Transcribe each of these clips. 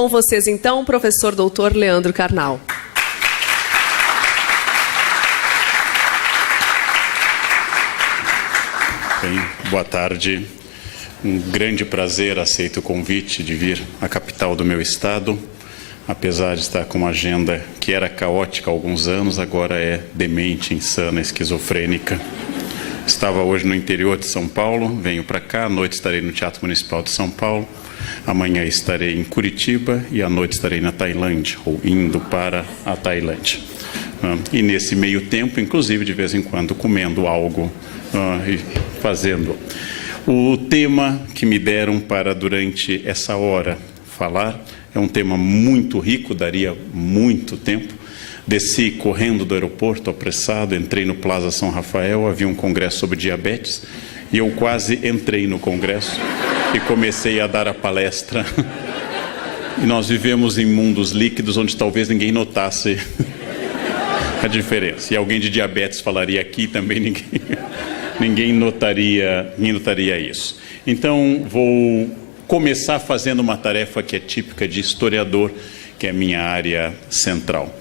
Com vocês, então, o professor doutor Leandro Carnal. Bem, boa tarde. Um grande prazer, aceito o convite de vir à capital do meu estado. Apesar de estar com uma agenda que era caótica há alguns anos, agora é demente, insana, esquizofrênica. Estava hoje no interior de São Paulo, venho para cá, à noite estarei no Teatro Municipal de São Paulo, amanhã estarei em Curitiba e à noite estarei na Tailândia, ou indo para a Tailândia. E nesse meio tempo, inclusive, de vez em quando, comendo algo e fazendo. O tema que me deram para, durante essa hora, falar é um tema muito rico, daria muito tempo. Desci correndo do aeroporto, apressado, entrei no Plaza São Rafael, havia um congresso sobre diabetes, e eu quase entrei no congresso e comecei a dar a palestra. E nós vivemos em mundos líquidos onde talvez ninguém notasse a diferença. E alguém de diabetes falaria aqui, também ninguém notaria isso. Então, vou começar fazendo uma tarefa que é típica de historiador, que é a minha área central.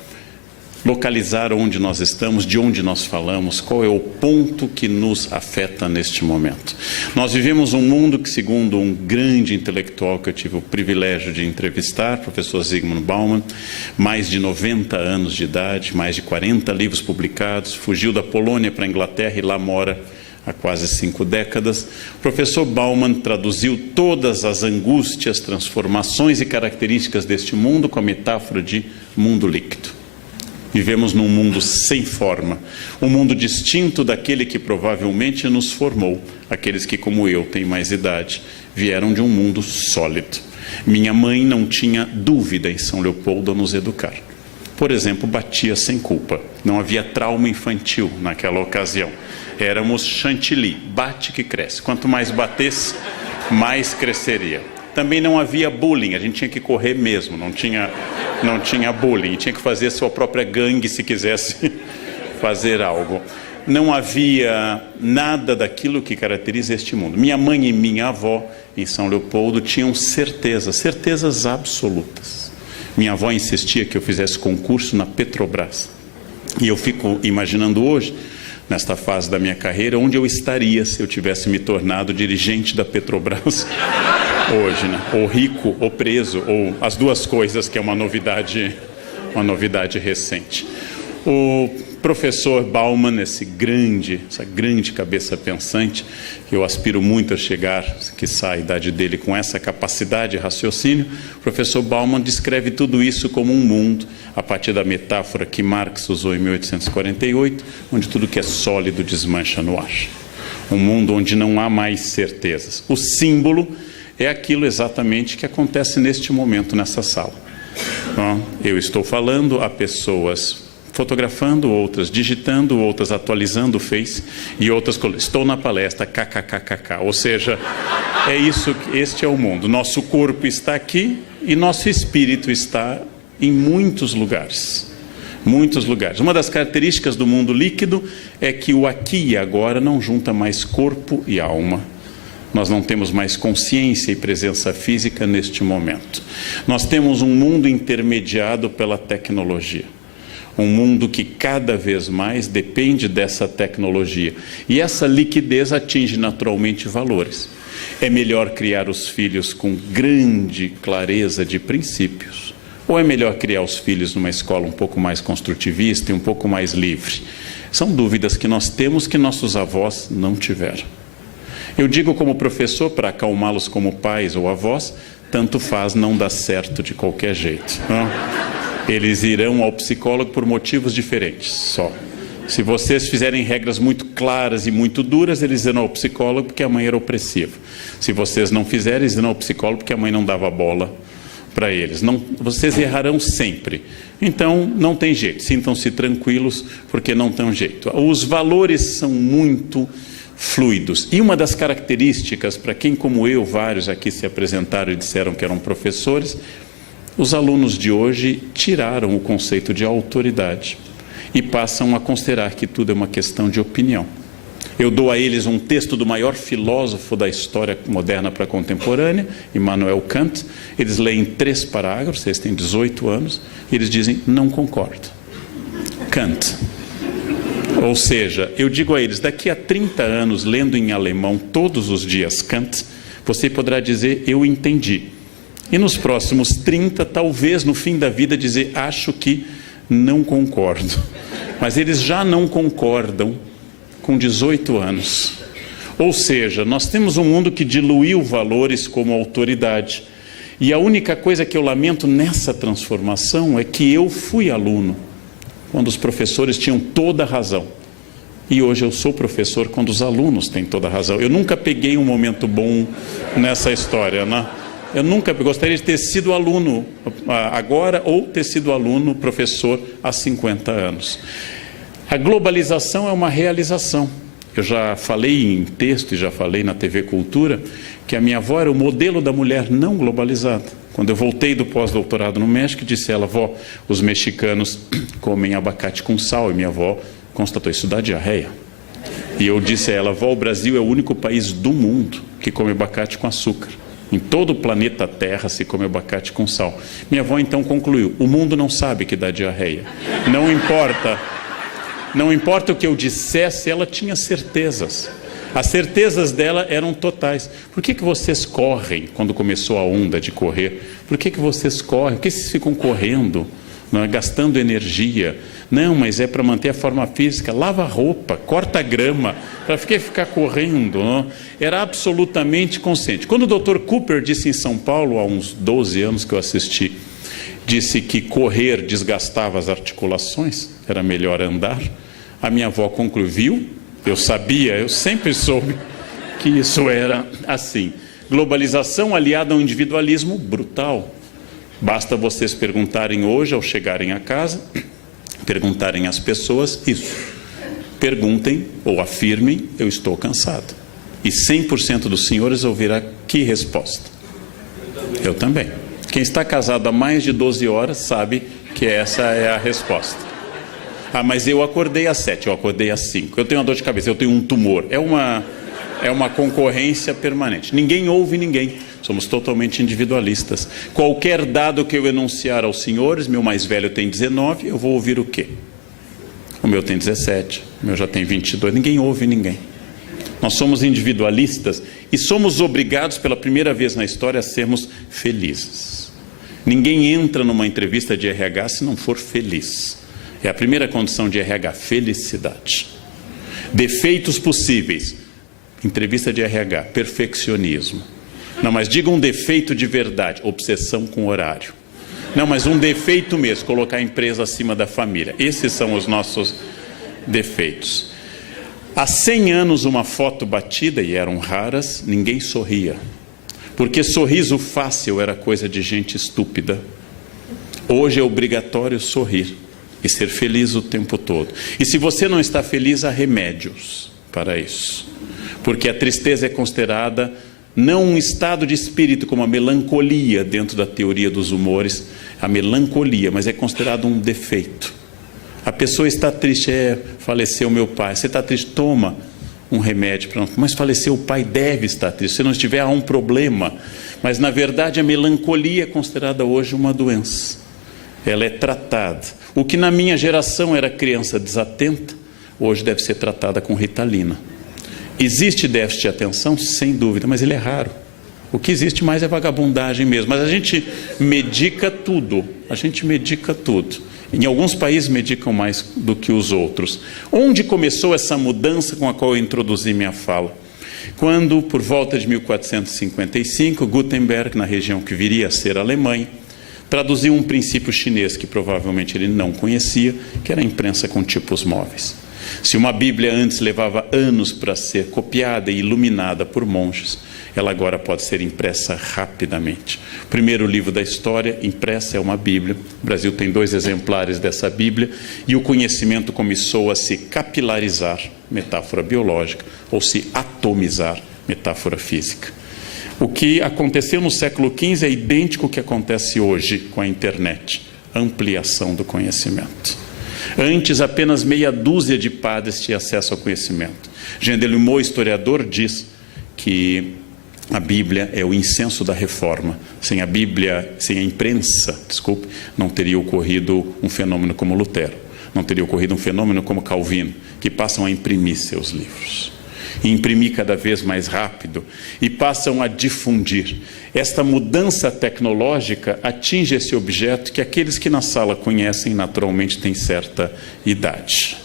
Localizar onde nós estamos, de onde nós falamos, qual é o ponto que nos afeta neste momento. Nós vivemos um mundo que, segundo um grande intelectual que eu tive o privilégio de entrevistar, professor Zygmunt Bauman, mais de 90 anos de idade, mais de 40 livros publicados, fugiu da Polônia para a Inglaterra e lá mora há quase 5 décadas. O professor Bauman traduziu todas as angústias, transformações e características deste mundo com a metáfora de mundo líquido. Vivemos num mundo sem forma, um mundo distinto daquele que provavelmente nos formou. Aqueles que, como eu, têm mais idade, vieram de um mundo sólido. Minha mãe não tinha dúvida em São Leopoldo a nos educar. Por exemplo, batia sem culpa. Não havia trauma infantil naquela ocasião. Éramos chantilly, bate que cresce. Quanto mais batesse, mais cresceria. Também não havia bullying, a gente tinha que correr mesmo, não tinha bullying, tinha que fazer a sua própria gangue se quisesse fazer algo. Não havia nada daquilo que caracteriza este mundo. Minha mãe e minha avó, em São Leopoldo, tinham certezas absolutas. Minha avó insistia que eu fizesse concurso na Petrobras. E eu fico imaginando hoje, nesta fase da minha carreira, onde eu estaria se eu tivesse me tornado dirigente da Petrobras hoje, né? Ou rico, ou preso, ou as duas coisas, que é uma novidade recente. O professor Bauman, essa grande cabeça pensante, que eu aspiro muito a chegar, que sai a idade dele com essa capacidade de raciocínio, o professor Bauman descreve tudo isso como um mundo, a partir da metáfora que Marx usou em 1848, onde tudo que é sólido desmancha no ar. Um mundo onde não há mais certezas. O símbolo é aquilo exatamente que acontece neste momento nessa sala. Eu estou falando a pessoas fotografando, outras digitando, outras atualizando o Face e outras... Estou na palestra, kkkk. Ou seja, é isso, este é o mundo. Nosso corpo está aqui e nosso espírito está em muitos lugares. Muitos lugares. Uma das características do mundo líquido é que o aqui e agora não junta mais corpo e alma. Nós não temos mais consciência e presença física neste momento. Nós temos um mundo intermediado pela tecnologia. Um mundo que cada vez mais depende dessa tecnologia. E essa liquidez atinge naturalmente valores. É melhor criar os filhos com grande clareza de princípios? Ou é melhor criar os filhos numa escola um pouco mais construtivista e um pouco mais livre? São dúvidas que nós temos que nossos avós não tiveram. Eu digo como professor, para acalmá-los como pais ou avós, tanto faz, não dá certo de qualquer jeito. Não? Eles irão ao psicólogo por motivos diferentes, só. Se vocês fizerem regras muito claras e muito duras, eles irão ao psicólogo porque a mãe era opressiva. Se vocês não fizerem, eles irão ao psicólogo porque a mãe não dava bola para eles. Não, vocês errarão sempre. Então, não tem jeito. Sintam-se tranquilos porque não tem jeito. Os valores são muito fluidos. E uma das características, para quem como eu, vários aqui se apresentaram e disseram que eram professores, os alunos de hoje tiraram o conceito de autoridade e passam a considerar que tudo é uma questão de opinião. Eu dou a eles um texto do maior filósofo da história moderna para a contemporânea, Immanuel Kant. Eles leem 3 parágrafos, eles têm 18 anos, e eles dizem, não concordo. Kant. Ou seja, eu digo a eles, daqui a 30 anos, lendo em alemão todos os dias Kant, você poderá dizer, eu entendi. E nos próximos 30, talvez no fim da vida, dizer, acho que não concordo. Mas eles já não concordam com 18 anos. Ou seja, nós temos um mundo que diluiu valores como autoridade. E a única coisa que eu lamento nessa transformação é que eu fui aluno quando os professores tinham toda a razão. E hoje eu sou professor quando os alunos têm toda a razão. Eu nunca peguei um momento bom nessa história, né? Eu nunca gostaria de ter sido aluno agora ou ter sido aluno, professor, há 50 anos. A globalização é uma realização. Eu já falei em texto e já falei na TV Cultura que a minha avó era o modelo da mulher não globalizada. Quando eu voltei do pós-doutorado no México, disse ela, vó, os mexicanos comem abacate com sal. E minha avó constatou, isso dá diarreia. E eu disse a ela, vó, o Brasil é o único país do mundo que come abacate com açúcar. Em todo o planeta Terra se come abacate com sal. Minha avó então concluiu, o mundo não sabe que dá diarreia. Não importa o que eu dissesse, ela tinha certezas. As certezas dela eram totais. Por que vocês correm quando começou a onda de correr? Por que vocês correm? Por que vocês ficam correndo, não é? Gastando energia? Não, mas é para manter a forma física. Lava a roupa, corta a grama, para ficar correndo. Não? Era absolutamente consciente. Quando o Dr. Cooper disse em São Paulo, há uns 12 anos que eu assisti, disse que correr desgastava as articulações, era melhor andar, a minha avó concluiu, eu sabia, eu sempre soube que isso era assim. Globalização aliada a um individualismo brutal. Basta vocês perguntarem hoje, ao chegarem a casa, perguntarem às pessoas isso. Perguntem ou afirmem, eu estou cansado. E 100% dos senhores ouvirá que resposta? Eu também. Quem está casado há mais de 12 horas sabe que essa é a resposta. Ah, mas eu acordei às 7, eu acordei às 5. Eu tenho uma dor de cabeça, eu tenho um tumor. É uma concorrência permanente. Ninguém ouve ninguém. Somos totalmente individualistas. Qualquer dado que eu enunciar aos senhores, meu mais velho tem 19, eu vou ouvir o quê? O meu tem 17, o meu já tem 22. Ninguém ouve ninguém. Nós somos individualistas e somos obrigados pela primeira vez na história a sermos felizes. Ninguém entra numa entrevista de RH se não for feliz. É a primeira condição de RH, felicidade. Defeitos possíveis. Entrevista de RH, perfeccionismo. Não, mas diga um defeito de verdade, obsessão com horário. Não, mas um defeito mesmo, colocar a empresa acima da família. Esses são os nossos defeitos. Há 100 anos, uma foto batida, e eram raras, ninguém sorria. Porque sorriso fácil era coisa de gente estúpida. Hoje é obrigatório sorrir e ser feliz o tempo todo. E se você não está feliz, há remédios para isso. Porque a tristeza é considerada não um estado de espírito como a melancolia dentro da teoria dos humores, a melancolia, mas é considerado um defeito. A pessoa está triste, faleceu meu pai, você está triste, toma um remédio, mas faleceu o pai, deve estar triste, se não estiver há um problema. Mas na verdade a melancolia é considerada hoje uma doença, ela é tratada. O que na minha geração era criança desatenta, hoje deve ser tratada com Ritalina. Existe déficit de atenção? Sem dúvida, mas ele é raro. O que existe mais é vagabundagem mesmo. Mas a gente medica tudo. Em alguns países medicam mais do que os outros. Onde começou essa mudança com a qual eu introduzi minha fala? Quando, por volta de 1455, Gutenberg, na região que viria a ser a Alemanha, traduziu um princípio chinês que provavelmente ele não conhecia, que era a imprensa com tipos móveis. Se uma Bíblia antes levava anos para ser copiada e iluminada por monges, ela agora pode ser impressa rapidamente. O primeiro livro da história impressa é uma Bíblia. O Brasil tem 2 exemplares dessa Bíblia e o conhecimento começou a se capilarizar, metáfora biológica, ou se atomizar, metáfora física. O que aconteceu no século XV é idêntico ao que acontece hoje com a internet. Ampliação do conhecimento. Antes, apenas meia dúzia de padres tinham acesso ao conhecimento. Jean Delumeau, historiador, diz que a Bíblia é o incenso da reforma. Sem a Bíblia, sem a imprensa, não teria ocorrido um fenômeno como Lutero. Não teria ocorrido um fenômeno como Calvino, que passam a imprimir seus livros. E imprimir cada vez mais rápido e passam a difundir. Esta mudança tecnológica atinge esse objeto que aqueles que na sala conhecem naturalmente têm certa idade.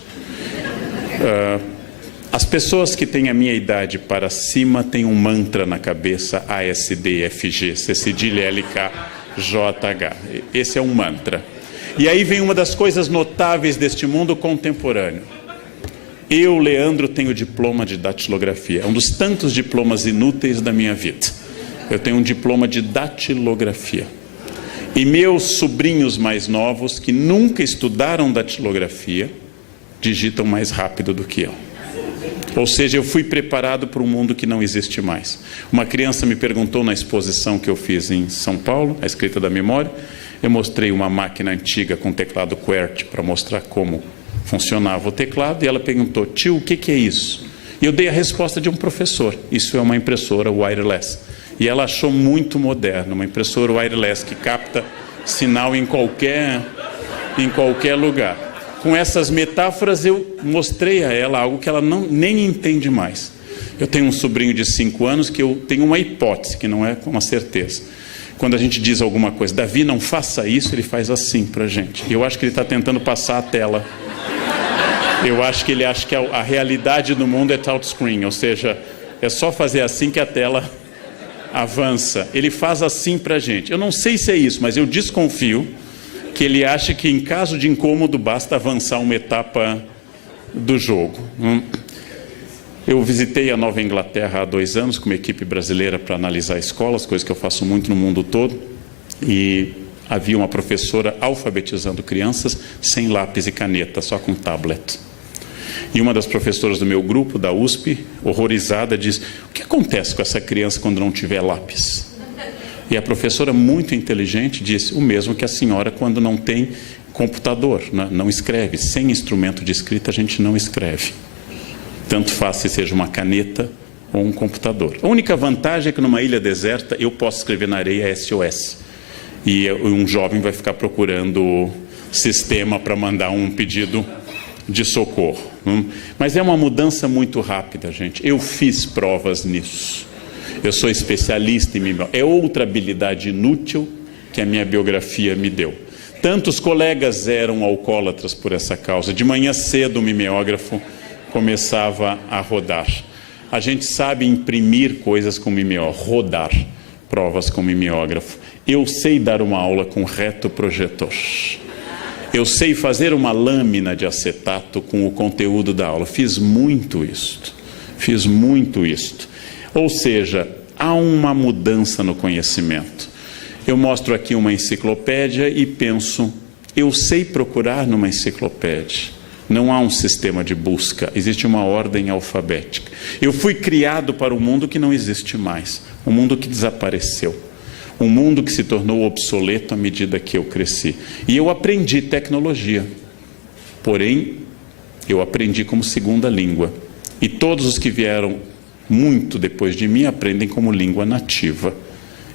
As pessoas que têm a minha idade para cima têm um mantra na cabeça: ASDFG, C cedilha LKJH. Esse é um mantra. E aí vem uma das coisas notáveis deste mundo contemporâneo. Eu, Leandro, tenho diploma de datilografia. É um dos tantos diplomas inúteis da minha vida. Eu tenho um diploma de datilografia. E meus sobrinhos mais novos, que nunca estudaram datilografia, digitam mais rápido do que eu. Ou seja, eu fui preparado para um mundo que não existe mais. Uma criança me perguntou na exposição que eu fiz em São Paulo, a escrita da memória. Eu mostrei uma máquina antiga com teclado QWERTY para mostrar como funcionava o teclado. E ela perguntou: tio, o que é isso? E eu dei a resposta de um professor: isso é uma impressora wireless. E ela achou muito moderno, uma impressora wireless que capta sinal em qualquer lugar. Com essas metáforas eu mostrei a ela algo que ela nem entende mais. Eu tenho um sobrinho de 5 anos que eu tenho uma hipótese, que não é uma certeza. Quando a gente diz alguma coisa: Davi, não faça isso, ele faz assim para a gente. E eu acho que ele está tentando passar a tela. Eu acho que ele acha que a realidade do mundo é touchscreen, ou seja, é só fazer assim que a tela avança. Ele faz assim para a gente. Eu não sei se é isso, mas eu desconfio que ele acha que em caso de incômodo basta avançar uma etapa do jogo. Eu visitei a Nova Inglaterra há 2 anos com uma equipe brasileira para analisar escolas, coisa que eu faço muito no mundo todo, e havia uma professora alfabetizando crianças sem lápis e caneta, só com tablet. E uma das professoras do meu grupo, da USP, horrorizada, diz: o que acontece com essa criança quando não tiver lápis? E a professora, muito inteligente, disse: o mesmo que a senhora quando não tem computador, não escreve. Sem instrumento de escrita a gente não escreve. Tanto faz se seja uma caneta ou um computador. A única vantagem é que numa ilha deserta eu posso escrever na areia SOS. E um jovem vai ficar procurando sistema para mandar um pedido de socorro. Mas é uma mudança muito rápida, gente. Eu fiz provas nisso. Eu sou especialista em mimeógrafo. É outra habilidade inútil que a minha biografia me deu. Tantos colegas eram alcoólatras por essa causa. De manhã cedo o mimeógrafo começava a rodar. A gente sabe imprimir coisas com mimeógrafo, rodar provas com mimeógrafo. Eu sei dar uma aula com retroprojetor. Eu sei fazer uma lâmina de acetato com o conteúdo da aula. Fiz muito isto. Ou seja, há uma mudança no conhecimento. Eu mostro aqui uma enciclopédia e penso: eu sei procurar numa enciclopédia. Não há um sistema de busca, existe uma ordem alfabética. Eu fui criado para um mundo que não existe mais, um mundo que desapareceu, um mundo que se tornou obsoleto à medida que eu cresci. E eu aprendi tecnologia, porém, eu aprendi como segunda língua. E todos os que vieram muito depois de mim aprendem como língua nativa.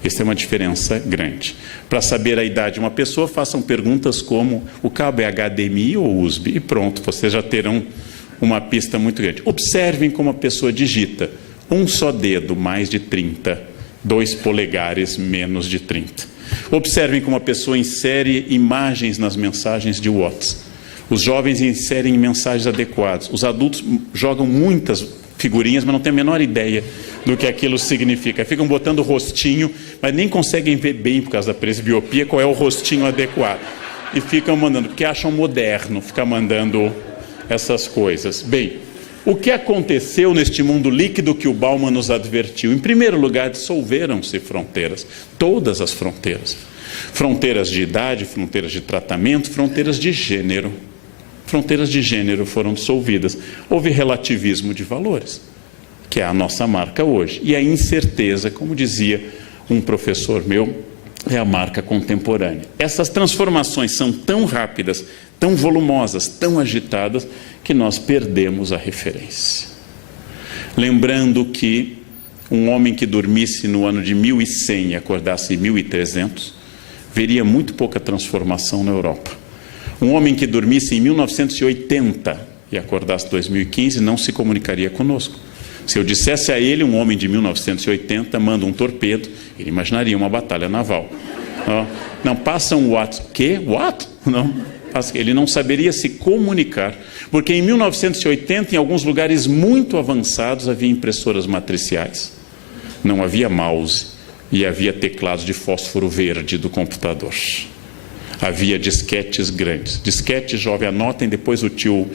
Essa é uma diferença grande. Para saber a idade de uma pessoa, façam perguntas como: o cabo é HDMI ou USB? E pronto, vocês já terão uma pista muito grande. Observem como a pessoa digita: um só dedo, mais de 30, 2 polegares, menos de 30. Observem como a pessoa insere imagens nas mensagens de WhatsApp. Os jovens inserem mensagens adequadas. Os adultos jogam muitas figurinhas, mas não têm a menor ideia do que aquilo significa. Ficam botando o rostinho, mas nem conseguem ver bem, por causa da presbiopia, qual é o rostinho adequado. E ficam mandando, porque acham moderno ficar mandando essas coisas. Bem, o que aconteceu neste mundo líquido que o Bauman nos advertiu? Em primeiro lugar, dissolveram-se fronteiras, todas as fronteiras. Fronteiras de idade, fronteiras de tratamento, fronteiras de gênero. Fronteiras de gênero foram dissolvidas. Houve relativismo de valores, que é a nossa marca hoje. E a incerteza, como dizia um professor meu, é a marca contemporânea. Essas transformações são tão rápidas, tão volumosas, tão agitadas, que nós perdemos a referência. Lembrando que um homem que dormisse no ano de 1100 e acordasse em 1300, veria muito pouca transformação na Europa. Um homem que dormisse em 1980 e acordasse em 2015 não se comunicaria conosco. Se eu dissesse a ele, um homem de 1980 manda um torpedo, ele imaginaria uma batalha naval. Não, passa um what? Que? What? Não, ele não saberia se comunicar, porque em 1980, em alguns lugares muito avançados, havia impressoras matriciais. Não havia mouse e havia teclados de fósforo verde do computador. Havia disquetes grandes. Disquete, jovem, anotem, depois o tio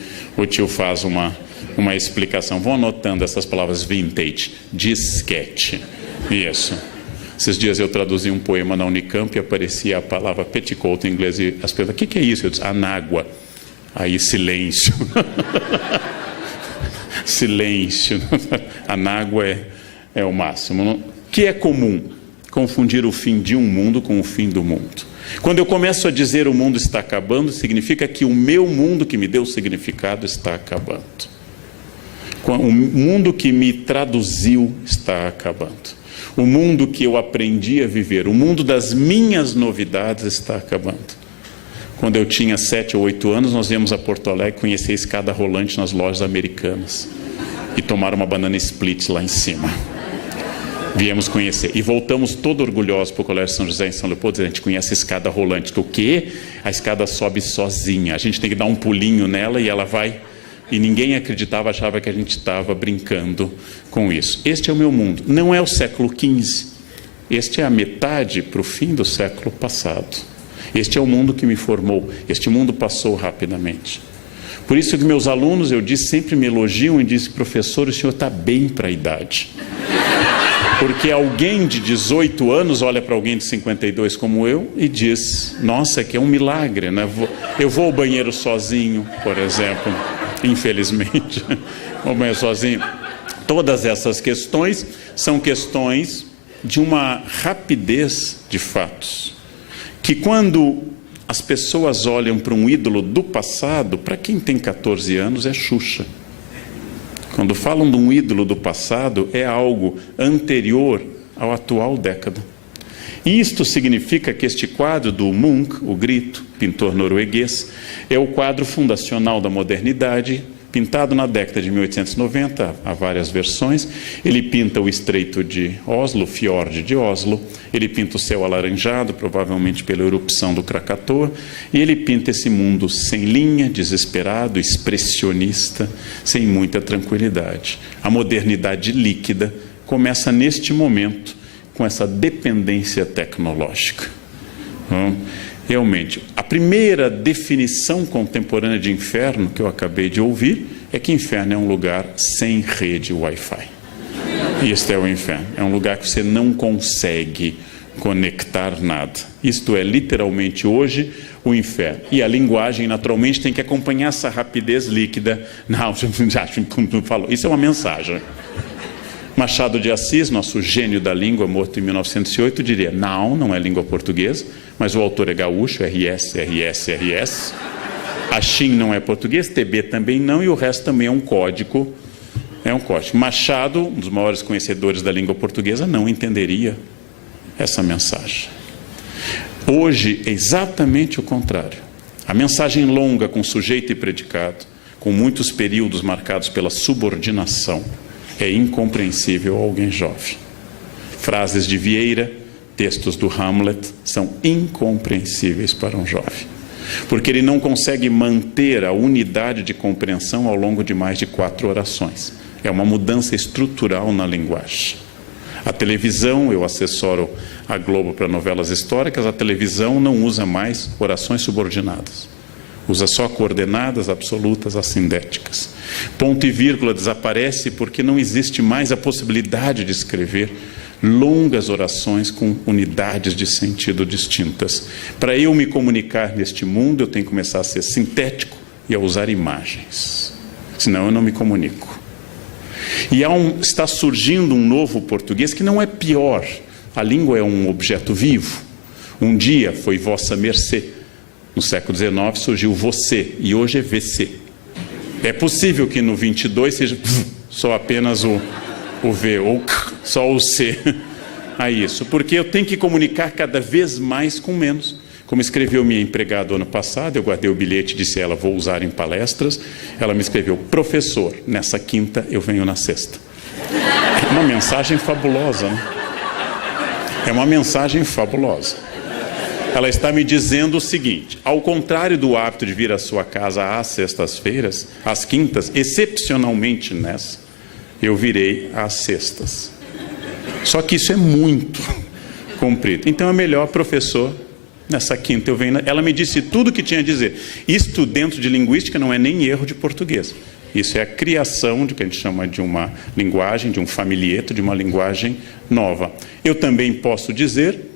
faz uma explicação. Vão anotando essas palavras vintage. Disquete. Isso. Esses dias eu traduzi um poema na Unicamp e aparecia a palavra petticoat em inglês e as pessoas, o que é isso? Eu disse, anágua. Aí silêncio. Silêncio. Anágua é o máximo. O que é comum? Confundir o fim de um mundo com o fim do mundo. Quando eu começo a dizer o mundo está acabando, significa que o meu mundo que me deu significado está acabando. O mundo que me traduziu está acabando. O mundo que eu aprendi a viver, o mundo das minhas novidades está acabando. Quando eu tinha 7 ou 8 anos, nós íamos a Porto Alegre conhecer a escada rolante nas lojas americanas e tomar uma banana split lá em cima. Viemos conhecer e voltamos todo orgulhosos para o Colégio São José em São Leopoldo, dizendo, a gente conhece a escada rolante, que o quê? A escada sobe sozinha, a gente tem que dar um pulinho nela e ela vai... E ninguém acreditava, achava que a gente estava brincando com isso. Este é o meu mundo. Não é o século XV. Este é a metade para o fim do século passado. Este é o mundo que me formou. Este mundo passou rapidamente. Por isso que meus alunos, eu disse, sempre me elogiam e dizem, professor, o senhor está bem para a idade. Porque alguém de 18 anos olha para alguém de 52 como eu e diz, nossa, que é um milagre, né? Eu vou ao banheiro sozinho, por exemplo. Infelizmente, vou banheiro sozinho. Todas essas questões são questões de uma rapidez de fatos. Que quando as pessoas olham para um ídolo do passado, para quem tem 14 anos é Xuxa. Quando falam de um ídolo do passado, é algo anterior à atual década. Isto significa que este quadro do Munch, o Grito, pintor norueguês, é o quadro fundacional da modernidade, pintado na década de 1890, há várias versões. Ele pinta o Estreito de Oslo, o Fiord de Oslo, ele pinta o céu alaranjado, provavelmente pela erupção do Krakatoa, e ele pinta esse mundo sem linha, desesperado, expressionista, sem muita tranquilidade. A modernidade líquida começa neste momento, com essa dependência tecnológica. Realmente, a primeira definição contemporânea de inferno que eu acabei de ouvir é que inferno é um lugar sem rede Wi-Fi. Este é o inferno. É um lugar que você não consegue conectar nada. Isto é literalmente hoje o inferno. E a linguagem, naturalmente, tem que acompanhar essa rapidez líquida. Não, já falou. Isso é uma mensagem. Machado de Assis, nosso gênio da língua, morto em 1908, diria, não é língua portuguesa, mas o autor é gaúcho, RS. Achim não é português, TB também não, e o resto também é um código. Machado, um dos maiores conhecedores da língua portuguesa, não entenderia essa mensagem. Hoje é exatamente o contrário. A mensagem longa com sujeito e predicado, com muitos períodos marcados pela subordinação, é incompreensível a alguém jovem. Frases de Vieira, textos do Hamlet, são incompreensíveis para um jovem. Porque ele não consegue manter a unidade de compreensão ao longo de mais de 4 orações. É uma mudança estrutural na linguagem. A televisão, eu assessoro a Globo para novelas históricas, a televisão não usa mais orações subordinadas. Usa só coordenadas absolutas assindéticas. Ponto e vírgula desaparece porque não existe mais a possibilidade de escrever longas orações com unidades de sentido distintas. Para eu me comunicar neste mundo, eu tenho que começar a ser sintético e a usar imagens. Senão eu não me comunico. E está surgindo um novo português que não é pior. A língua é um objeto vivo. Um dia foi vossa mercê. No século XIX surgiu você e hoje é VC. É possível que no 22 seja só apenas o V ou só o C. A isso, porque eu tenho que comunicar cada vez mais com menos. Como escreveu minha empregada ano passado, eu guardei o bilhete e disse a ela, vou usar em palestras. Ela me escreveu, professor, nessa quinta eu venho na sexta. É uma mensagem fabulosa, né? É uma mensagem fabulosa. Ela está me dizendo o seguinte, ao contrário do hábito de vir à sua casa às sextas-feiras, às quintas, excepcionalmente nessa, eu virei às sextas. Só que isso é muito comprido. Então é melhor, professor, nessa quinta eu venho... Ela me disse tudo o que tinha a dizer. Isto dentro de linguística não é nem erro de português. Isso é a criação de que a gente chama de uma linguagem, de um familieto, de uma linguagem nova. Eu também posso dizer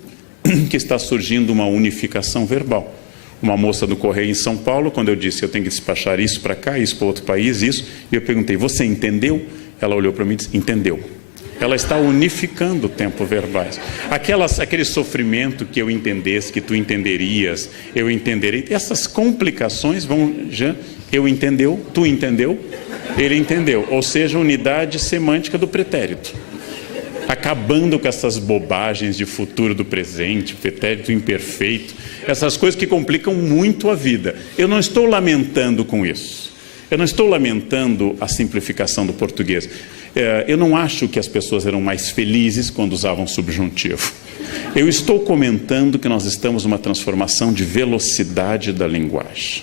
que está surgindo uma unificação verbal. Uma moça do Correio em São Paulo, quando eu disse eu tenho que despachar isso para cá, isso para outro país, isso, e eu perguntei, você entendeu? Ela olhou para mim e disse, entendeu. Ela está unificando o tempo verbais. Aquele sofrimento que eu entendesse, que tu entenderias, eu entenderei. Essas complicações vão... Eu entendeu, tu entendeu, ele entendeu. Ou seja, unidade semântica do pretérito. Acabando com essas bobagens de futuro do presente, pretérito imperfeito, essas coisas que complicam muito a vida. Eu não estou lamentando com isso. Eu não estou lamentando a simplificação do português. Eu não acho que as pessoas eram mais felizes quando usavam subjuntivo. Eu estou comentando que nós estamos numa transformação de velocidade da linguagem,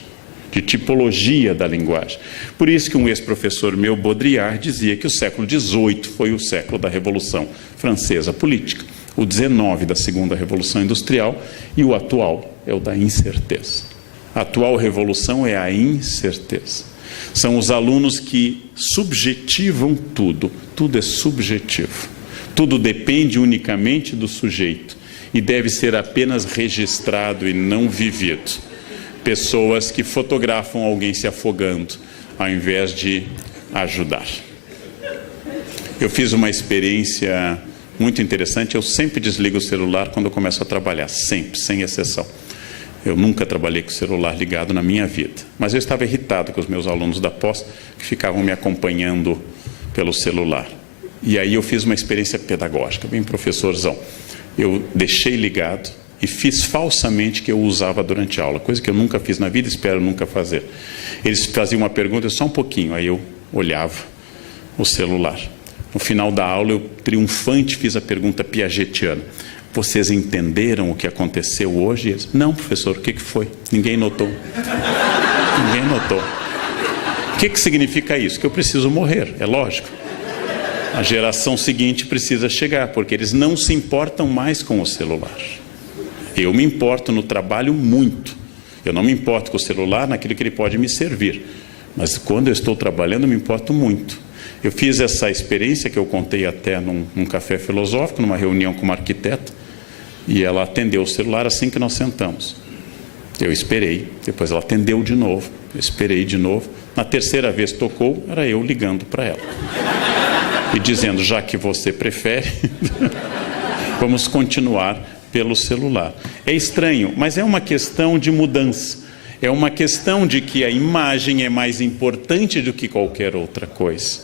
de tipologia da linguagem. Por isso que um ex-professor meu, Baudrillard, dizia que o século XVIII foi o século da Revolução Francesa política, o XIX da Segunda Revolução Industrial e o atual é o da incerteza. A atual revolução é a incerteza. São os alunos que subjetivam tudo. Tudo é subjetivo. Tudo depende unicamente do sujeito e deve ser apenas registrado e não vivido. Pessoas que fotografam alguém se afogando, ao invés de ajudar. Eu fiz uma experiência muito interessante. Eu sempre desligo o celular quando eu começo a trabalhar. Sempre, sem exceção. Eu nunca trabalhei com o celular ligado na minha vida. Mas eu estava irritado com os meus alunos da pós, que ficavam me acompanhando pelo celular. E aí eu fiz uma experiência pedagógica, bem professorzão. Eu deixei ligado e fiz falsamente que eu usava durante a aula, coisa que eu nunca fiz na vida e espero nunca fazer. Eles faziam uma pergunta, só um pouquinho, aí eu olhava o celular. No final da aula, eu triunfante fiz a pergunta piagetiana. Vocês entenderam o que aconteceu hoje? Eles, não, professor, o que foi? Ninguém notou. Ninguém notou. O que significa isso? Que eu preciso morrer, é lógico. A geração seguinte precisa chegar, porque eles não se importam mais com o celular. Eu me importo no trabalho muito. Eu não me importo com o celular naquilo que ele pode me servir. Mas quando eu estou trabalhando, eu me importo muito. Eu fiz essa experiência que eu contei até num café filosófico, numa reunião com uma arquiteta, e ela atendeu o celular assim que nós sentamos. Eu esperei, depois ela atendeu de novo, eu esperei de novo. Na terceira vez tocou, era eu ligando para ela. E dizendo, já que você prefere, vamos continuar pelo celular. É estranho, mas é uma questão de mudança. É uma questão de que a imagem é mais importante do que qualquer outra coisa.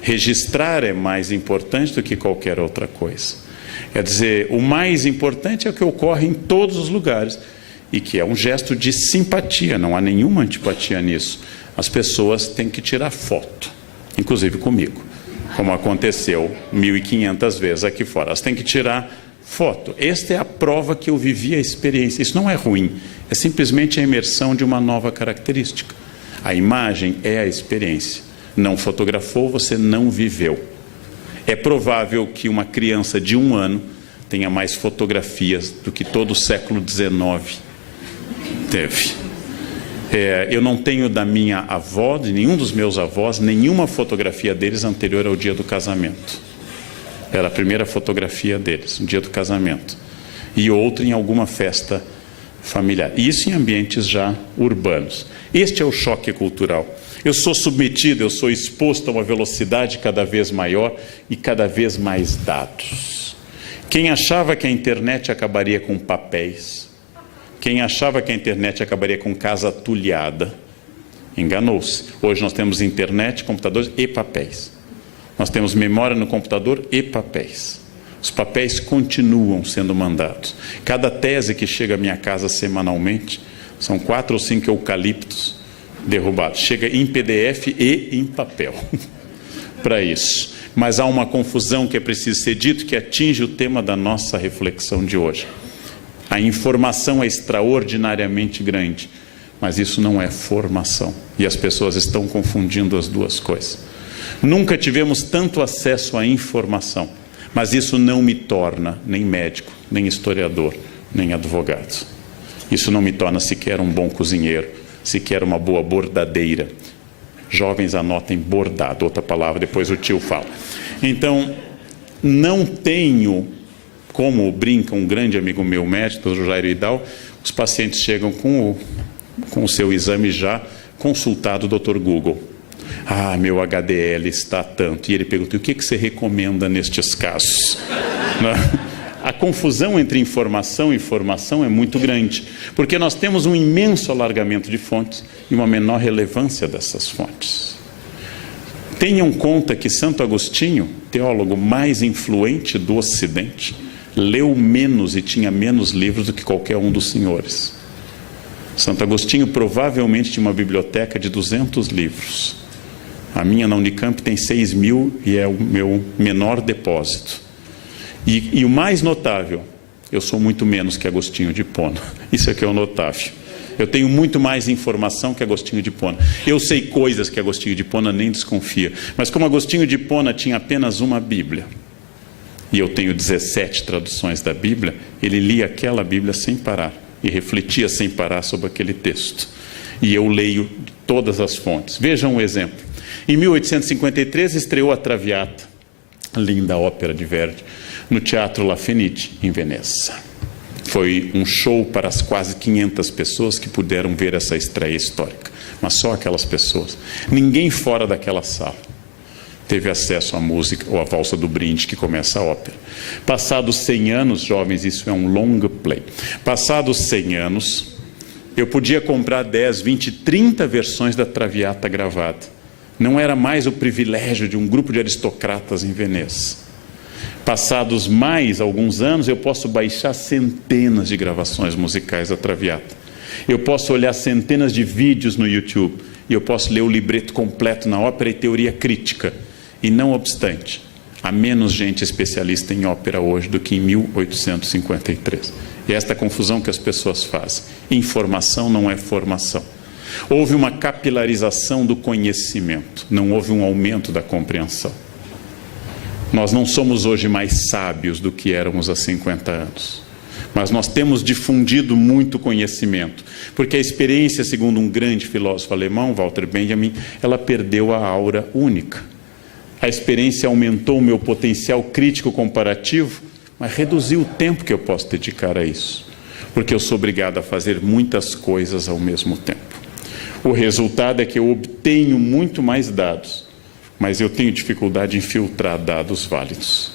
Registrar é mais importante do que qualquer outra coisa. Quer dizer, o mais importante é o que ocorre em todos os lugares e que é um gesto de simpatia, não há nenhuma antipatia nisso. As pessoas têm que tirar foto, inclusive comigo, como aconteceu 1.500 vezes aqui fora. Elas têm que tirar foto. Esta é a prova que eu vivi a experiência. Isso não é ruim, é simplesmente a imersão de uma nova característica. A imagem é a experiência. Não fotografou, você não viveu. É provável que uma criança de 1 ano tenha mais fotografias do que todo o século XIX teve. Eu não tenho da minha avó, de nenhum dos meus avós, nenhuma fotografia deles anterior ao dia do casamento. Era a primeira fotografia deles, no dia do casamento. E outra em alguma festa familiar. Isso em ambientes já urbanos. Este é o choque cultural. Eu sou submetido, eu sou exposto a uma velocidade cada vez maior e cada vez mais dados. Quem achava que a internet acabaria com papéis, quem achava que a internet acabaria com casa atulhada, enganou-se. Hoje nós temos internet, computadores e papéis. Nós temos memória no computador e papéis. Os papéis continuam sendo mandados. Cada tese que chega à minha casa semanalmente, são 4 ou 5 eucaliptos derrubados. Chega em PDF e em papel para isso. Mas há uma confusão que é preciso ser dito, que atinge o tema da nossa reflexão de hoje. A informação é extraordinariamente grande, mas isso não é formação. E as pessoas estão confundindo as duas coisas. Nunca tivemos tanto acesso à informação, mas isso não me torna nem médico, nem historiador, nem advogado. Isso não me torna sequer um bom cozinheiro, sequer uma boa bordadeira. Jovens, anotem bordado, outra palavra, depois o tio fala. Então, não tenho, como brinca um grande amigo meu, médico, o Jairo Idal, os pacientes chegam com o seu exame já consultado o Dr. Google. Ah, meu HDL está tanto. E ele pergunta, o que você recomenda nestes casos? A confusão entre informação e formação é muito grande, porque nós temos um imenso alargamento de fontes e uma menor relevância dessas fontes. Tenham conta que Santo Agostinho, teólogo mais influente do Ocidente, leu menos e tinha menos livros do que qualquer um dos senhores. Santo Agostinho provavelmente tinha uma biblioteca de 200 livros. A minha na Unicamp tem 6.000 e é o meu menor depósito. E o mais notável, eu sou muito menos que Agostinho de Hipona. Isso é que é o notável. Eu tenho muito mais informação que Agostinho de Hipona. Eu sei coisas que Agostinho de Hipona nem desconfia. Mas como Agostinho de Hipona tinha apenas uma Bíblia, e eu tenho 17 traduções da Bíblia, ele lia aquela Bíblia sem parar e refletia sem parar sobre aquele texto. E eu leio todas as fontes. Vejam um exemplo. Em 1853 estreou a Traviata, linda ópera de Verdi, no Teatro La Fenice, em Veneza. Foi um show para as quase 500 pessoas que puderam ver essa estreia histórica, mas só aquelas pessoas. Ninguém fora daquela sala teve acesso à música ou à valsa do brinde que começa a ópera. Passados 100 anos, jovens, isso é um long play. Passados 100 anos, eu podia comprar 10, 20, 30 versões da Traviata gravada. Não era mais o privilégio de um grupo de aristocratas em Veneza. Passados mais alguns anos, eu posso baixar centenas de gravações musicais da Traviata. Eu posso olhar centenas de vídeos no YouTube. E eu posso ler o libreto completo na ópera e teoria crítica. E não obstante, há menos gente especialista em ópera hoje do que em 1853. E é esta confusão que as pessoas fazem. Informação não é formação. Houve uma capilarização do conhecimento, não houve um aumento da compreensão. Nós não somos hoje mais sábios do que éramos há 50 anos. Mas nós temos difundido muito conhecimento, porque a experiência, segundo um grande filósofo alemão, Walter Benjamin, ela perdeu a aura única. A experiência aumentou o meu potencial crítico comparativo, mas reduziu o tempo que eu posso dedicar a isso, porque eu sou obrigado a fazer muitas coisas ao mesmo tempo. O resultado é que eu obtenho muito mais dados, mas eu tenho dificuldade em filtrar dados válidos.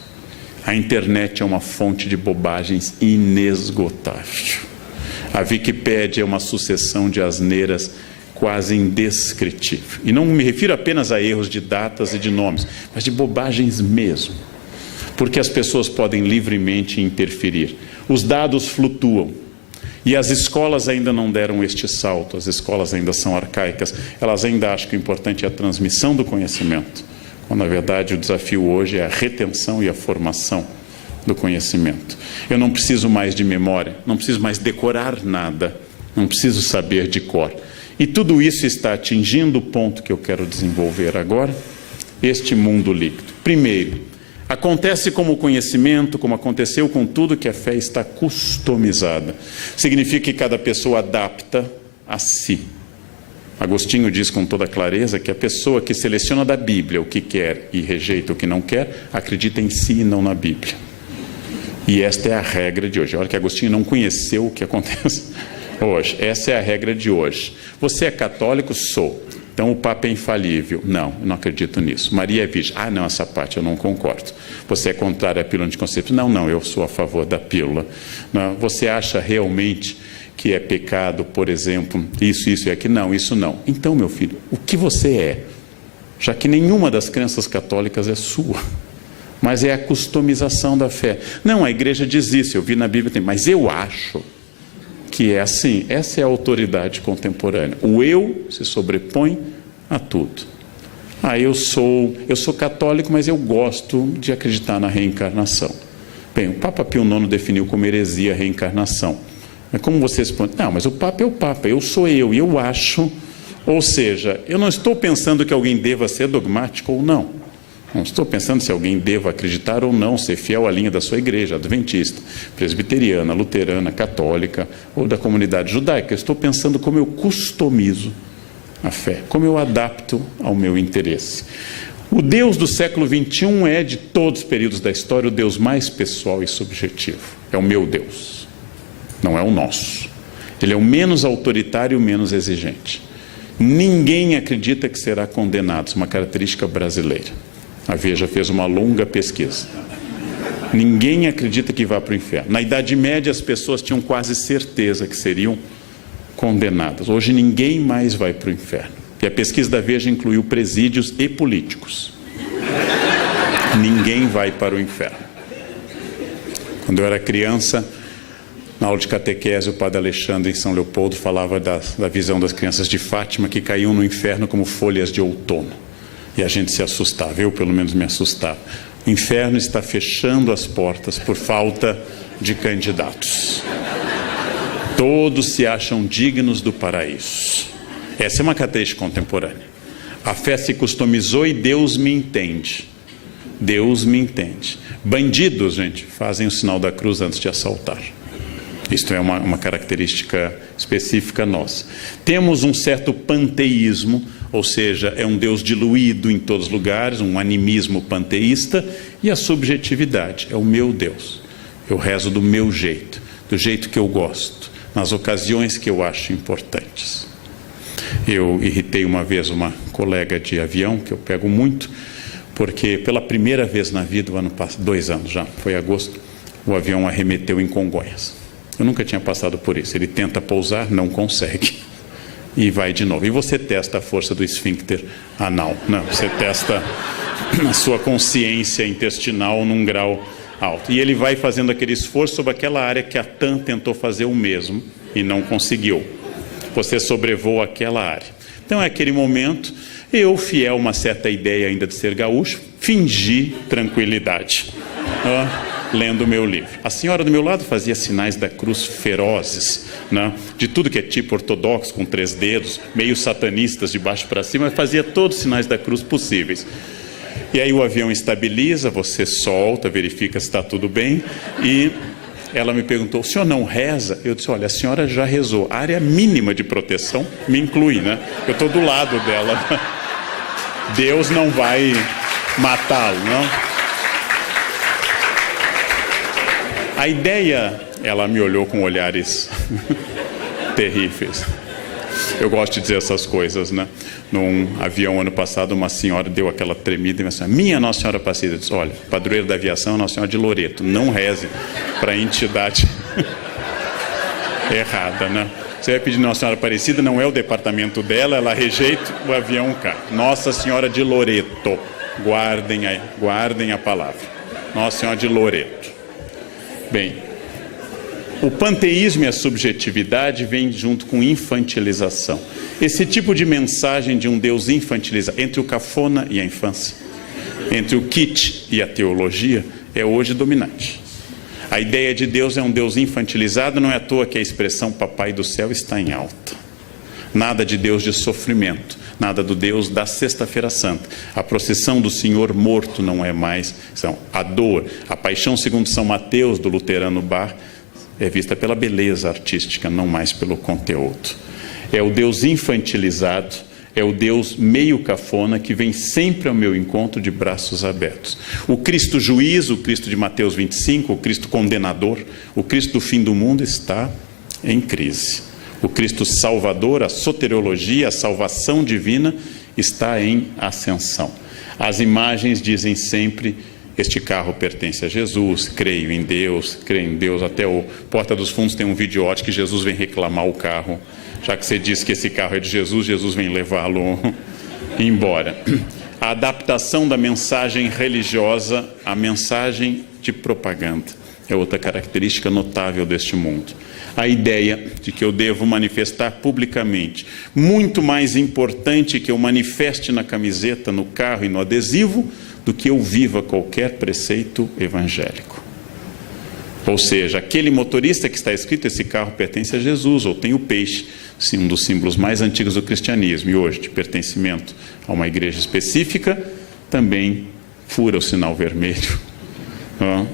A internet é uma fonte de bobagens inesgotável. A Wikipédia é uma sucessão de asneiras quase indescritível. E não me refiro apenas a erros de datas e de nomes, mas de bobagens mesmo. Porque as pessoas podem livremente interferir. Os dados flutuam. E as escolas ainda não deram este salto, as escolas ainda são arcaicas, elas ainda acham que o importante é a transmissão do conhecimento, quando na verdade o desafio hoje é a retenção e a formação do conhecimento. Eu não preciso mais de memória, não preciso mais decorar nada, não preciso saber de cor. E tudo isso está atingindo o ponto que eu quero desenvolver agora, este mundo líquido. Primeiro, acontece como o conhecimento, como aconteceu com tudo, que a fé está customizada. Significa que cada pessoa adapta a si. Agostinho diz com toda clareza que a pessoa que seleciona da Bíblia o que quer e rejeita o que não quer, acredita em si e não na Bíblia. E esta é a regra de hoje. Olha que Agostinho não conheceu o que acontece hoje. Essa é a regra de hoje. Você é católico? Sou. Então o Papa é infalível. Não, eu não acredito nisso. Maria é virgem. Ah, não, essa parte eu não concordo. Você é contrário à pílula anticonceptiva? Não, eu sou a favor da pílula. Não, você acha realmente que é pecado, por exemplo, isso e aquilo? Não, isso não. Então, meu filho, o que você é? Já que nenhuma das crenças católicas é sua, mas é a customização da fé. Não, a igreja diz isso, eu vi na Bíblia, mas eu acho que é assim. Essa é a autoridade contemporânea. O eu se sobrepõe a tudo. Eu sou católico, mas eu gosto de acreditar na reencarnação. Bem, o Papa Pio IX definiu como heresia a reencarnação. Mas como você responde? Não, mas o Papa é o Papa, eu sou eu, e eu acho. Ou seja, eu não estou pensando que alguém deva ser dogmático ou não. Não estou pensando se alguém deva acreditar ou não, ser fiel à linha da sua igreja, adventista, presbiteriana, luterana, católica ou da comunidade judaica. Eu estou pensando como eu customizo a fé, como eu adapto ao meu interesse. O Deus do século XXI é, de todos os períodos da história, o Deus mais pessoal e subjetivo. É o meu Deus, não é o nosso. Ele é o menos autoritário e o menos exigente. Ninguém acredita que será condenado, isso é uma característica brasileira. A Veja fez uma longa pesquisa. Ninguém acredita que vá para o inferno. Na Idade Média, as pessoas tinham quase certeza que seriam condenadas. Hoje, ninguém mais vai para o inferno. E a pesquisa da Veja incluiu presídios e políticos. Ninguém vai para o inferno. Quando eu era criança, na aula de catequese, o padre Alexandre, em São Leopoldo, falava da visão das crianças de Fátima que caíam no inferno como folhas de outono. E a gente se assustava, eu pelo menos me assustava. O inferno está fechando as portas por falta de candidatos. Todos se acham dignos do paraíso. Essa é uma característica contemporânea. A fé se customizou e Deus me entende. Deus me entende. Bandidos, gente, fazem o sinal da cruz antes de assaltar. Isto é uma característica específica nossa. Temos um certo panteísmo, ou seja, é um Deus diluído em todos os lugares, um animismo panteísta, e a subjetividade, é o meu Deus. Eu rezo do meu jeito, do jeito que eu gosto, nas ocasiões que eu acho importantes. Eu irritei uma vez uma colega de avião, que eu pego muito, porque pela primeira vez na vida, 2 anos já, foi agosto, o avião arremeteu em Congonhas. Eu nunca tinha passado por isso. Ele tenta pousar, não consegue. E vai de novo. E você testa a força do esfíncter anal. Não, você testa a sua consciência intestinal num grau alto. E ele vai fazendo aquele esforço sobre aquela área que a TAM tentou fazer o mesmo e não conseguiu. Você sobrevoa aquela área. Então, é aquele momento, eu, fiel a uma certa ideia ainda de ser gaúcho, fingi tranquilidade. Lendo o meu livro. A senhora do meu lado fazia sinais da cruz ferozes, né? De tudo que é tipo ortodoxo, com 3 dedos, meio satanistas de baixo para cima, mas fazia todos os sinais da cruz possíveis. E aí o avião estabiliza, você solta, verifica se está tudo bem, e ela me perguntou, o senhor não reza? Eu disse, olha, a senhora já rezou. A área mínima de proteção me inclui, né? Eu estou do lado dela. Deus não vai matá-lo, não? A ideia, ela me olhou com olhares terríveis. Eu gosto de dizer essas coisas, né? Num avião, ano passado, uma senhora deu aquela tremida e me disse, minha Nossa Senhora Aparecida. Eu disse, olha, padroeira da aviação é Nossa Senhora de Loreto. Não reze para a entidade errada, né? Você vai pedir Nossa Senhora Aparecida, não é o departamento dela, ela rejeita, o avião cai. Nossa Senhora de Loreto. Guardem a palavra. Nossa Senhora de Loreto. Bem, o panteísmo e a subjetividade vêm junto com infantilização. Esse tipo de mensagem de um Deus infantilizado, entre o cafona e a infância, entre o kitsch e a teologia, é hoje dominante. A ideia de Deus é um Deus infantilizado, não é à toa que a expressão Papai do Céu está em alta. Nada de Deus de sofrimento, nada do Deus da Sexta-feira Santa. A procissão do Senhor morto não é mais, a dor, a paixão segundo São Mateus, do luterano Bach, é vista pela beleza artística, não mais pelo conteúdo. É o Deus infantilizado, é o Deus meio cafona que vem sempre ao meu encontro de braços abertos. O Cristo juiz, o Cristo de Mateus 25, o Cristo condenador, o Cristo do fim do mundo está em crise. O Cristo Salvador, a soteriologia, a salvação divina está em ascensão. As imagens dizem sempre: este carro pertence a Jesus, creio em Deus, até o Porta dos Fundos tem um videote que Jesus vem reclamar o carro, já que você disse que esse carro é de Jesus, Jesus vem levá-lo embora. A adaptação da mensagem religiosa à mensagem de propaganda é outra característica notável deste mundo. A ideia de que eu devo manifestar publicamente, muito mais importante que eu manifeste na camiseta, no carro e no adesivo, do que eu viva qualquer preceito evangélico. Ou seja, aquele motorista que está escrito, esse carro pertence a Jesus, ou tem o peixe, um dos símbolos mais antigos do cristianismo, e hoje de pertencimento a uma igreja específica, também fura o sinal vermelho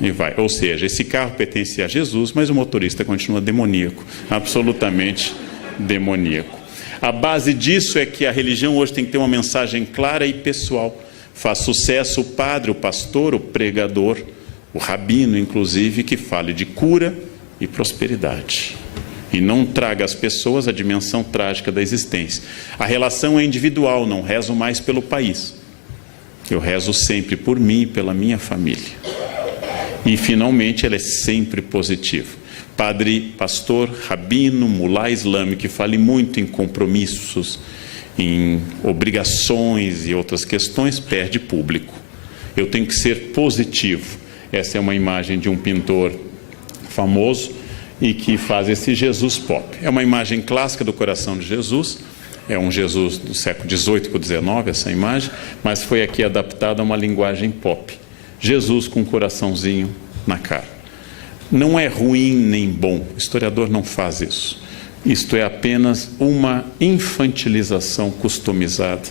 e vai. Ou seja, esse carro pertence a Jesus, mas o motorista continua demoníaco, absolutamente demoníaco. A base disso é que a religião hoje tem que ter uma mensagem clara e pessoal. Faz sucesso o padre, o pastor, o pregador, o rabino, inclusive, que fale de cura e prosperidade. E não traga às pessoas a dimensão trágica da existência. A relação é individual, não rezo mais pelo país. Eu rezo sempre por mim e pela minha família. E, finalmente, ela é sempre positiva. Padre, pastor, rabino, mulá islâmico, que fale muito em compromissos, em obrigações e outras questões, perde público. Eu tenho que ser positivo. Essa é uma imagem de um pintor famoso e que faz esse Jesus pop. É uma imagem clássica do coração de Jesus, é um Jesus do século XVIII para o XIX, essa imagem, mas foi aqui adaptada a uma linguagem pop. Jesus com um coraçãozinho na cara. Não é ruim nem bom, o historiador não faz isso. Isto é apenas uma infantilização customizada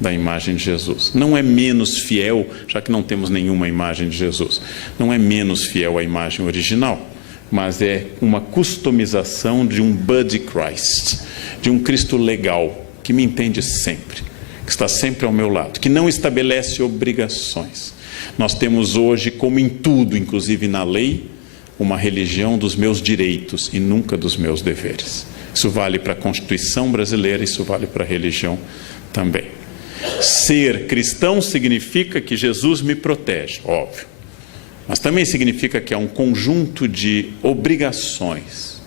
da imagem de Jesus. Não é menos fiel, já que não temos nenhuma imagem de Jesus. Não é menos fiel à imagem original, mas é uma customização de um Buddy Christ, de um Cristo legal, que me entende sempre, que está sempre ao meu lado, que não estabelece obrigações. Nós temos hoje, como em tudo, inclusive na lei, uma religião dos meus direitos e nunca dos meus deveres. Isso vale para a Constituição brasileira, isso vale para a religião também. Ser cristão significa que Jesus me protege, óbvio. Mas também significa que há um conjunto de obrigações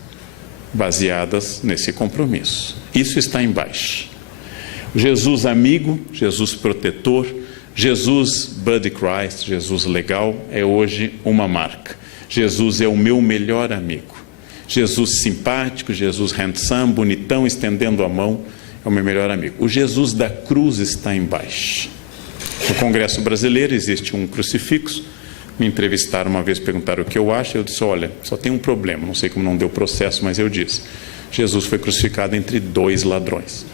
baseadas nesse compromisso. Isso está embaixo. Jesus amigo, Jesus protetor, Jesus Buddy Christ, Jesus legal, é hoje uma marca. Jesus é o meu melhor amigo. Jesus simpático, Jesus handsome, bonitão, estendendo a mão, é o meu melhor amigo. O Jesus da cruz está embaixo. No Congresso Brasileiro existe um crucifixo. Me entrevistaram uma vez, perguntaram o que eu acho. Eu disse: olha, só tem um problema, não sei como não deu processo, mas eu disse: Jesus foi crucificado entre 2 ladrões.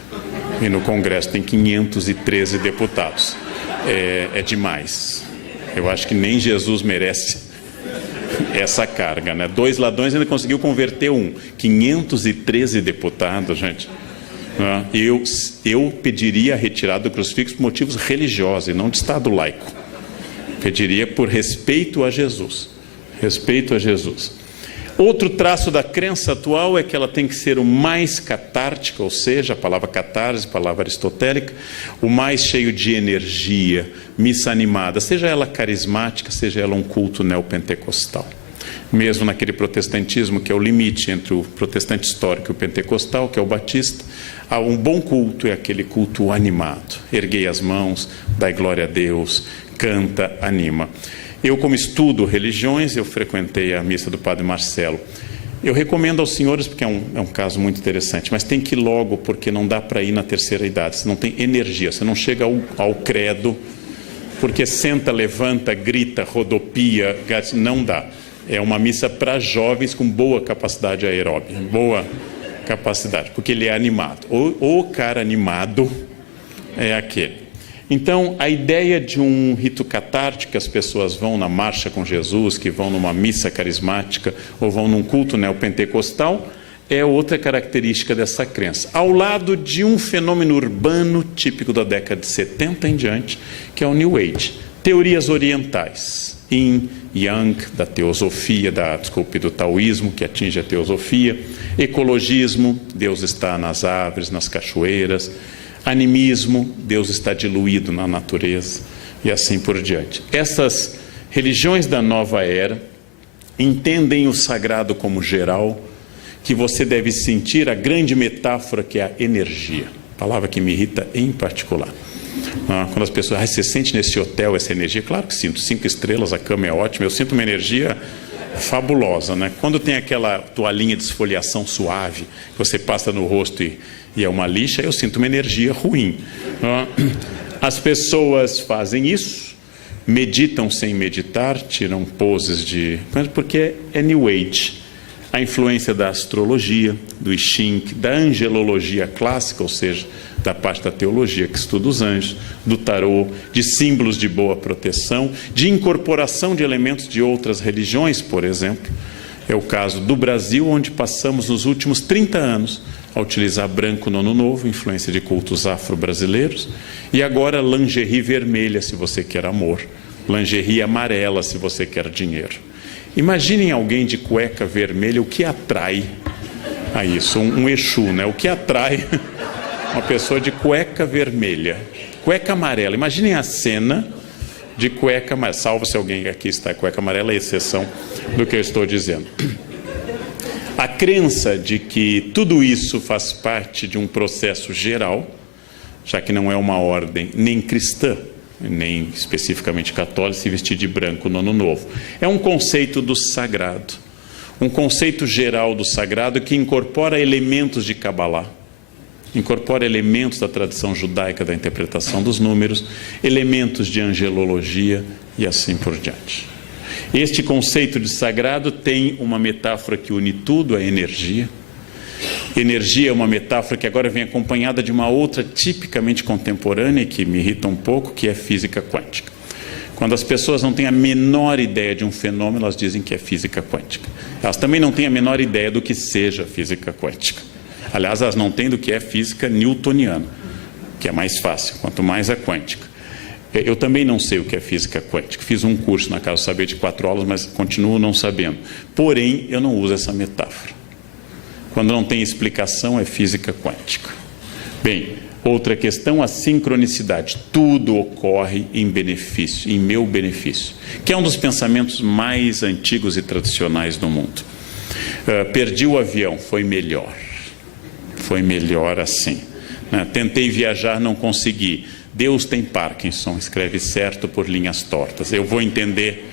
E no Congresso tem 513 deputados. É demais. Eu acho que nem Jesus merece essa carga, né? 2 ladrões ainda conseguiu converter um. 513 deputados, gente. Eu pediria a retirada do crucifixo por motivos religiosos e não de Estado laico. Pediria por respeito a Jesus. Respeito a Jesus. Outro traço da crença atual é que ela tem que ser o mais catártica, ou seja, a palavra catarse, palavra aristotélica, o mais cheio de energia, missa animada, seja ela carismática, seja ela um culto neopentecostal. Mesmo naquele protestantismo que é o limite entre o protestante histórico e o pentecostal, que é o batista, há um bom culto, é aquele culto animado. Erguei as mãos, dai glória a Deus, canta, anima. Eu, como estudo religiões, eu frequentei a missa do Padre Marcelo. Eu recomendo aos senhores, porque é um caso muito interessante, mas tem que ir logo, porque não dá para ir na terceira idade. Você não tem energia, você não chega ao credo, porque senta, levanta, grita, rodopia, não dá. É uma missa para jovens com boa capacidade aeróbica, boa capacidade, porque ele é animado. O cara animado é aquele. Então, a ideia de um rito catártico, que as pessoas vão na marcha com Jesus, que vão numa missa carismática ou vão num culto neopentecostal, é outra característica dessa crença. Ao lado de um fenômeno urbano típico da década de 70 em diante, que é o New Age. Teorias orientais. Yin, Yang, da teosofia, do taoísmo, que atinge a teosofia. Ecologismo, Deus está nas árvores, nas cachoeiras. Animismo, Deus está diluído na natureza, e assim por diante. Essas religiões da nova era entendem o sagrado como geral, que você deve sentir a grande metáfora que é a energia, palavra que me irrita em particular. Quando as pessoas, você sente nesse hotel essa energia? Claro que sinto, 5 estrelas, a cama é ótima, eu sinto uma energia fabulosa, né? Quando tem aquela toalhinha de esfoliação suave, que você passa no rosto e é uma lixa, eu sinto uma energia ruim. As pessoas fazem isso, meditam sem meditar, tiram poses porque é New Age. A influência da astrologia, do I Ching, da angelologia clássica, ou seja, da parte da teologia que estuda os anjos, do tarô, de símbolos de boa proteção, de incorporação de elementos de outras religiões, por exemplo. É o caso do Brasil, onde passamos nos últimos 30 anos a utilizar branco no Ano Novo, influência de cultos afro-brasileiros, e agora lingerie vermelha, se você quer amor, lingerie amarela, se você quer dinheiro. Imaginem alguém de cueca vermelha, o que atrai a isso? Um Exu, né? O que atrai uma pessoa de cueca vermelha? Cueca amarela. Imaginem a cena de cueca amarela. Salvo se alguém aqui está com cueca amarela, é exceção do que eu estou dizendo. A crença de que tudo isso faz parte de um processo geral, já que não é uma ordem nem cristã, nem especificamente católica, se vestir de branco no Ano Novo. É um conceito do sagrado, um conceito geral do sagrado que incorpora elementos de Kabbalah, incorpora elementos da tradição judaica da interpretação dos números, elementos de angelologia e assim por diante. Este conceito de sagrado tem uma metáfora que une tudo, a energia. Energia é uma metáfora que agora vem acompanhada de uma outra tipicamente contemporânea, que me irrita um pouco, que é física quântica. Quando as pessoas não têm a menor ideia de um fenômeno, elas dizem que é física quântica. Elas também não têm a menor ideia do que seja física quântica. Aliás, elas não têm do que é física newtoniana, que é mais fácil, quanto mais a quântica. Eu também não sei o que é física quântica. Fiz um curso na Casa do Saber de 4 aulas, mas continuo não sabendo. Porém, eu não uso essa metáfora. Quando não tem explicação, é física quântica. Bem, outra questão, a sincronicidade. Tudo ocorre em benefício, em meu benefício, que é um dos pensamentos mais antigos e tradicionais do mundo. Perdi o avião, foi melhor. Foi melhor assim. Tentei viajar, não consegui. Deus tem Parkinson, escreve certo por linhas tortas. Eu vou entender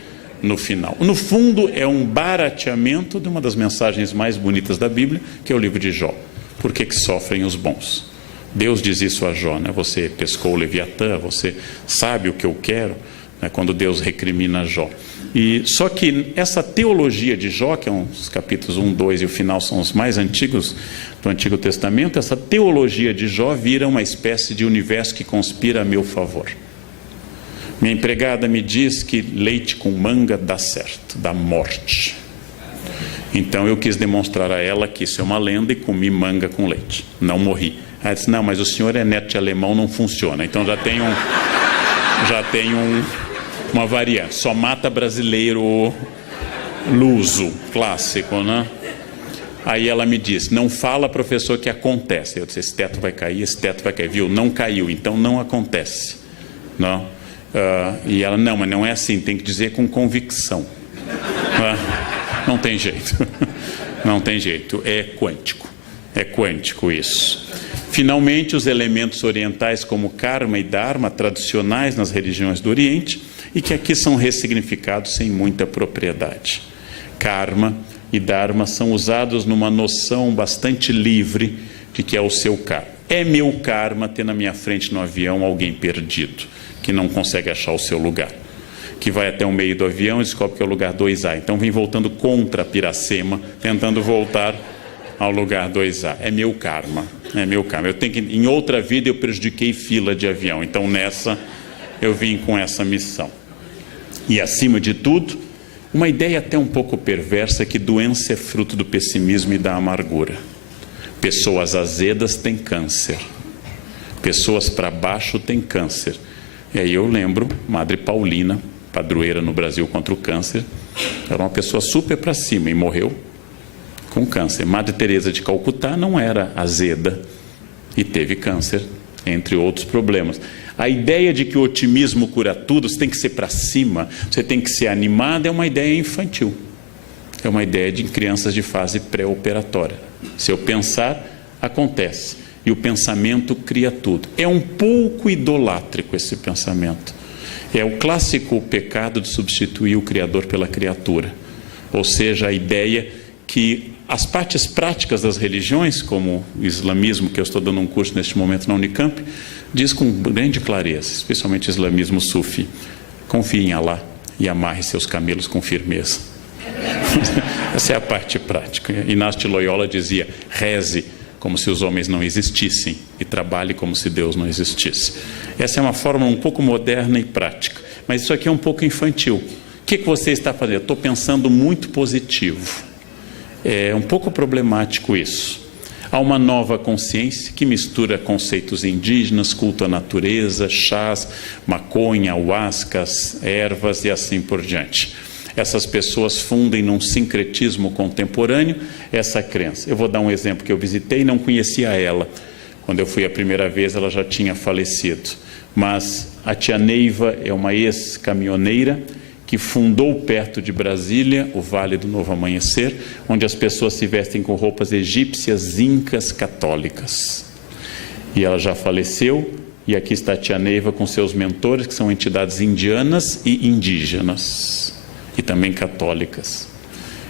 no final. No fundo, é um barateamento de uma das mensagens mais bonitas da Bíblia, que é o livro de Jó. Por que sofrem os bons? Deus diz isso a Jó, né? Você pescou o Leviatã, você sabe o que eu quero, né? Quando Deus recrimina Jó. Só que essa teologia de Jó, que é os capítulos 1, 2 e o final são os mais antigos do Antigo Testamento, essa teologia de Jó vira uma espécie de universo que conspira a meu favor. Minha empregada me diz que leite com manga dá certo, dá morte. Então eu quis demonstrar a ela que isso é uma lenda e comi manga com leite. Não morri. Ela disse, não, mas o senhor é neto de alemão, não funciona. Então já tem uma variante. Só mata brasileiro luso, clássico, né? Aí ela me disse, não fala, professor, que acontece. Eu disse, esse teto vai cair, viu? Não caiu, então não acontece. Não. E ela, não, mas não é assim, tem que dizer com convicção. Não tem jeito. Não tem jeito, é quântico isso. Finalmente, os elementos orientais como karma e dharma, tradicionais nas religiões do Oriente, e que aqui são ressignificados sem muita propriedade. Karma e dharma são usados numa noção bastante livre de que é o seu karma. É meu karma ter na minha frente no avião alguém perdido, que não consegue achar o seu lugar, que vai até o meio do avião e descobre que é o lugar 2A. Então vem voltando contra Piracema, tentando voltar ao lugar 2A. É meu karma, é meu karma. Eu tenho que, em outra vida eu prejudiquei fila de avião, então nessa eu vim com essa missão. E acima de tudo, uma ideia até um pouco perversa, que doença é fruto do pessimismo e da amargura. Pessoas azedas têm câncer, pessoas para baixo têm câncer. E aí eu lembro, Madre Paulina, padroeira no Brasil contra o câncer. Era uma pessoa super para cima e morreu com câncer. Madre Teresa de Calcutá não era azeda e teve câncer, entre outros problemas. A ideia de que o otimismo cura tudo, você tem que ser para cima, você tem que ser animado, é uma ideia infantil. É uma ideia de crianças de fase pré-operatória. Se eu pensar, acontece. E o pensamento cria tudo. É um pouco idolátrico esse pensamento. É o clássico pecado de substituir o Criador pela criatura. Ou seja, a ideia que as partes práticas das religiões, como o islamismo, que eu estou dando um curso neste momento na Unicamp, diz com grande clareza, especialmente o islamismo sufi: confie em Allah e amarre seus camelos com firmeza. Essa é a parte prática. Inácio de Loyola dizia: reze como se os homens não existissem e trabalhe como se Deus não existisse. Essa é uma forma um pouco moderna e prática, mas isso aqui é um pouco infantil. O que você está fazendo? Estou pensando muito positivo. É um pouco problemático isso. Há uma nova consciência que mistura conceitos indígenas, culto à natureza, chás, maconha, ayahuascas, ervas e assim por diante. Essas pessoas fundem num sincretismo contemporâneo essa crença. Eu vou dar um exemplo que eu visitei e não conhecia ela. Quando eu fui a primeira vez, ela já tinha falecido. Mas a tia Neiva é uma ex-caminhoneira que fundou perto de Brasília o Vale do Novo Amanhecer, onde as pessoas se vestem com roupas egípcias, incas, católicas. E ela já faleceu, e aqui está a tia Neiva com seus mentores, que são entidades indianas e indígenas, e também católicas.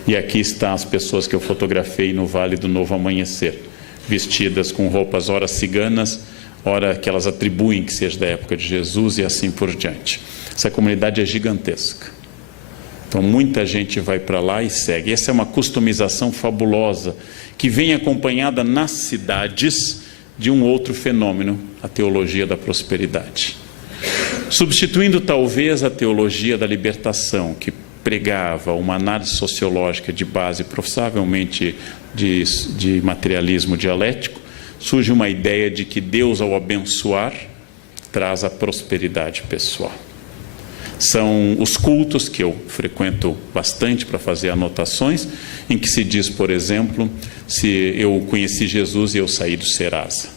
E aqui estão as pessoas que eu fotografei no Vale do Novo Amanhecer, vestidas com roupas ora ciganas, ora que elas atribuem que seja da época de Jesus e assim por diante. Essa comunidade é gigantesca. Então muita gente vai para lá e segue. Essa é uma customização fabulosa que vem acompanhada nas cidades de um outro fenômeno, a teologia da prosperidade. Substituindo talvez a teologia da libertação, que pregava uma análise sociológica de base provavelmente de materialismo dialético, surge uma ideia de que Deus, ao abençoar, traz a prosperidade pessoal. São os cultos que eu frequento bastante para fazer anotações, em que se diz, por exemplo, se eu conheci Jesus e eu saí do Serasa.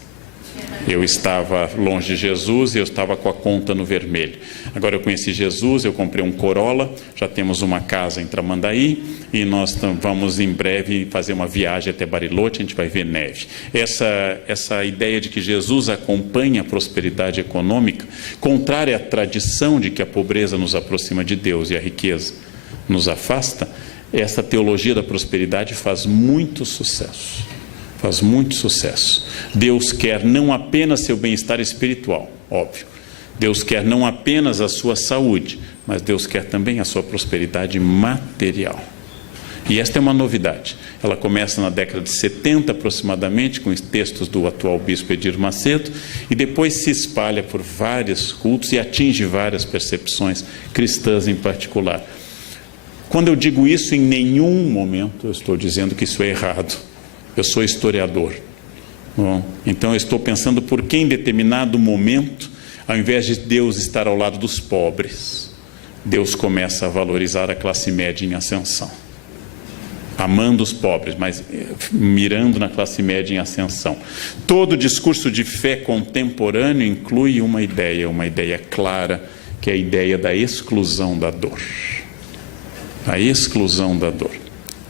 Eu estava longe de Jesus e eu estava com a conta no vermelho. Agora eu conheci Jesus, eu comprei um Corolla, já temos uma casa em Tramandaí e nós vamos em breve fazer uma viagem até Bariloche, a gente vai ver neve. Essa ideia de que Jesus acompanha a prosperidade econômica, contrária à tradição de que a pobreza nos aproxima de Deus e a riqueza nos afasta, essa teologia da prosperidade faz muito sucesso. Faz muito sucesso. Deus quer não apenas seu bem-estar espiritual, óbvio. Deus quer não apenas a sua saúde, mas Deus quer também a sua prosperidade material. E esta é uma novidade. Ela começa na década de 70 aproximadamente, com os textos do atual bispo Edir Macedo, e depois se espalha por vários cultos e atinge várias percepções cristãs em particular. Quando eu digo isso, em nenhum momento eu estou dizendo que isso é errado. Eu sou historiador. Bom, então eu estou pensando por que em determinado momento, ao invés de Deus estar ao lado dos pobres, Deus começa a valorizar a classe média em ascensão. Amando os pobres, mas mirando na classe média em ascensão. Todo discurso de fé contemporâneo inclui uma ideia clara, que é a ideia da exclusão da dor. A exclusão da dor.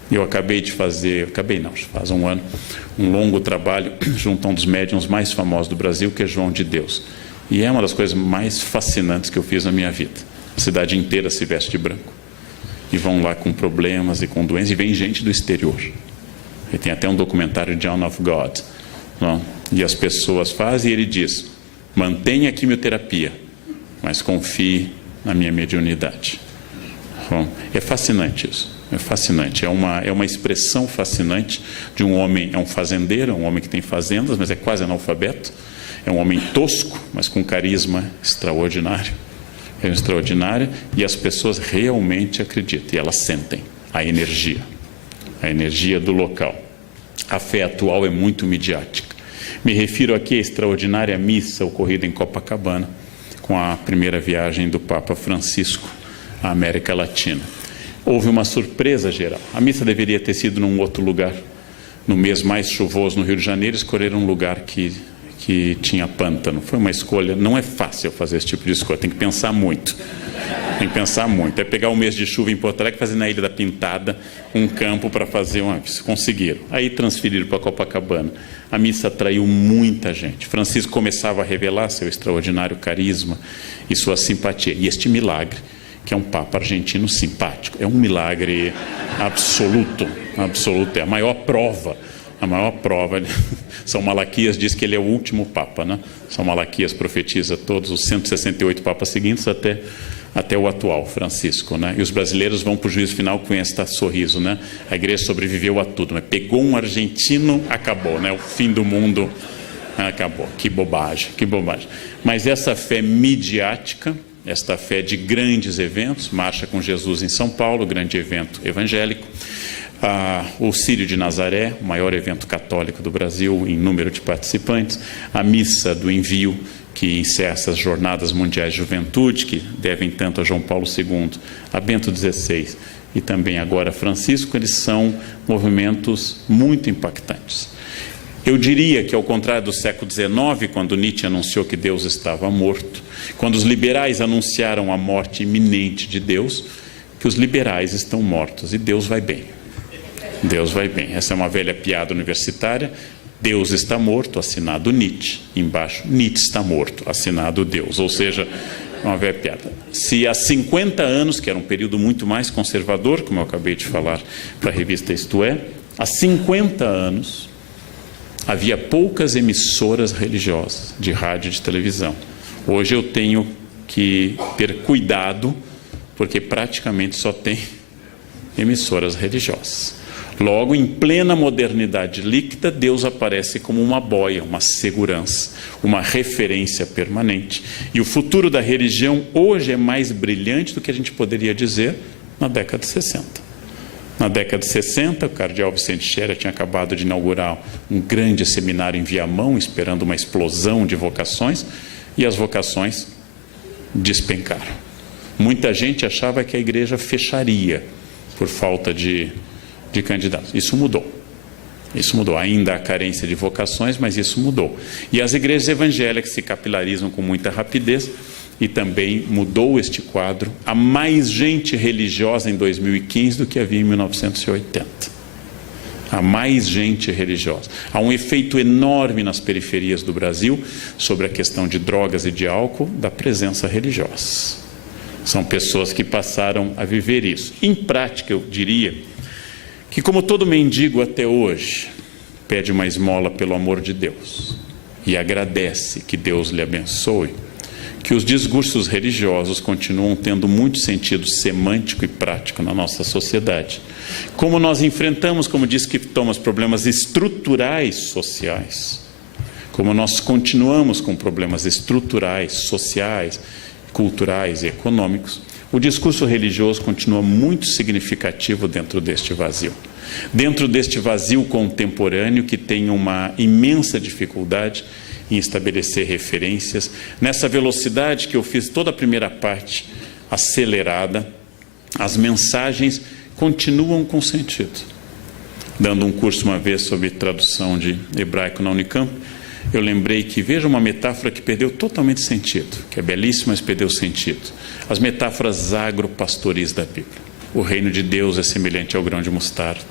Eu acabei de fazer, faz um ano, um longo trabalho junto a um dos médiuns mais famosos do Brasil, que é João de Deus. E é uma das coisas mais fascinantes que eu fiz na minha vida. A cidade inteira se veste de branco. E vão lá com problemas e com doenças, e vem gente do exterior. E tem até um documentário, John of God. Não? E as pessoas fazem, e ele diz: mantenha a quimioterapia, mas confie na minha mediunidade. Bom, é fascinante isso. É fascinante, é uma expressão fascinante de um homem, é um fazendeiro, é um homem que tem fazendas, mas é quase analfabeto, é um homem tosco, mas com carisma extraordinário, e as pessoas realmente acreditam, e elas sentem a energia do local. A fé atual é muito midiática. Me refiro aqui à extraordinária missa ocorrida em Copacabana, com a primeira viagem do Papa Francisco a América Latina. Houve uma surpresa geral. A missa deveria ter sido num outro lugar. No mês mais chuvoso no Rio de Janeiro, escolheram um lugar que tinha pântano. Foi uma escolha, não é fácil fazer esse tipo de escolha, tem que pensar muito. Tem que pensar muito. É pegar o mês de chuva em Porto Alegre, fazer na Ilha da Pintada um campo para fazer uma... Conseguiram. Aí transferiram para Copacabana. A missa atraiu muita gente. Francisco começava a revelar seu extraordinário carisma e sua simpatia. E este milagre, que é um Papa argentino simpático, é um milagre absoluto, absoluto. É a maior prova. São Malaquias diz que ele é o último Papa, né? São Malaquias profetiza todos os 168 Papas seguintes até o atual, Francisco, né? E os brasileiros vão para o juízo final com este sorriso, né? A igreja sobreviveu a tudo, mas pegou um argentino, acabou, né? O fim do mundo acabou. Que bobagem, que bobagem. Mas essa fé midiática, esta fé de grandes eventos, Marcha com Jesus em São Paulo, grande evento evangélico, o Círio de Nazaré, o maior evento católico do Brasil em número de participantes, a Missa do Envio, que encerra essas Jornadas Mundiais de Juventude, que devem tanto a João Paulo II, a Bento XVI e também agora a Francisco, eles são movimentos muito impactantes. Eu diria que, ao contrário do século XIX, quando Nietzsche anunciou que Deus estava morto, quando os liberais anunciaram a morte iminente de Deus, que os liberais estão mortos e Deus vai bem. Deus vai bem. Essa é uma velha piada universitária. Deus está morto, assinado Nietzsche. Embaixo, Nietzsche está morto, assinado Deus. Ou seja, é uma velha piada. Se há 50 anos, que era um período muito mais conservador, como eu acabei de falar para a revista Isto É, há 50 anos havia poucas emissoras religiosas de rádio e de televisão. Hoje eu tenho que ter cuidado, porque praticamente só tem emissoras religiosas. Logo, em plena modernidade líquida, Deus aparece como uma boia, uma segurança, uma referência permanente. E o futuro da religião hoje é mais brilhante do que a gente poderia dizer na década de 60. Na década de 60, o cardeal Vicente Scherer tinha acabado de inaugurar um grande seminário em Viamão, esperando uma explosão de vocações, e as vocações despencaram. Muita gente achava que a igreja fecharia por falta de candidatos. Isso mudou. Isso mudou. Ainda há carência de vocações, mas isso mudou. E as igrejas evangélicas se capilarizam com muita rapidez e também mudou este quadro. Há mais gente religiosa em 2015 do que havia em 1980. Há mais gente religiosa. Há um efeito enorme nas periferias do Brasil sobre a questão de drogas e de álcool da presença religiosa. São pessoas que passaram a viver isso. Em prática, eu diria que, como todo mendigo até hoje, pede uma esmola pelo amor de Deus e agradece que Deus lhe abençoe, que os discursos religiosos continuam tendo muito sentido semântico e prático na nossa sociedade. Como nós enfrentamos, como diz que Thomas, problemas estruturais sociais, como nós continuamos com problemas estruturais, sociais, culturais e econômicos, o discurso religioso continua muito significativo dentro deste vazio. Dentro deste vazio contemporâneo que tem uma imensa dificuldade em estabelecer referências, nessa velocidade que eu fiz toda a primeira parte acelerada, as mensagens continuam com sentido. Dando um curso uma vez sobre tradução de hebraico na Unicamp, eu lembrei que, veja uma metáfora que perdeu totalmente sentido, que é belíssima, mas perdeu sentido. As metáforas agropastoris da Bíblia. O reino de Deus é semelhante ao grão de mostarda.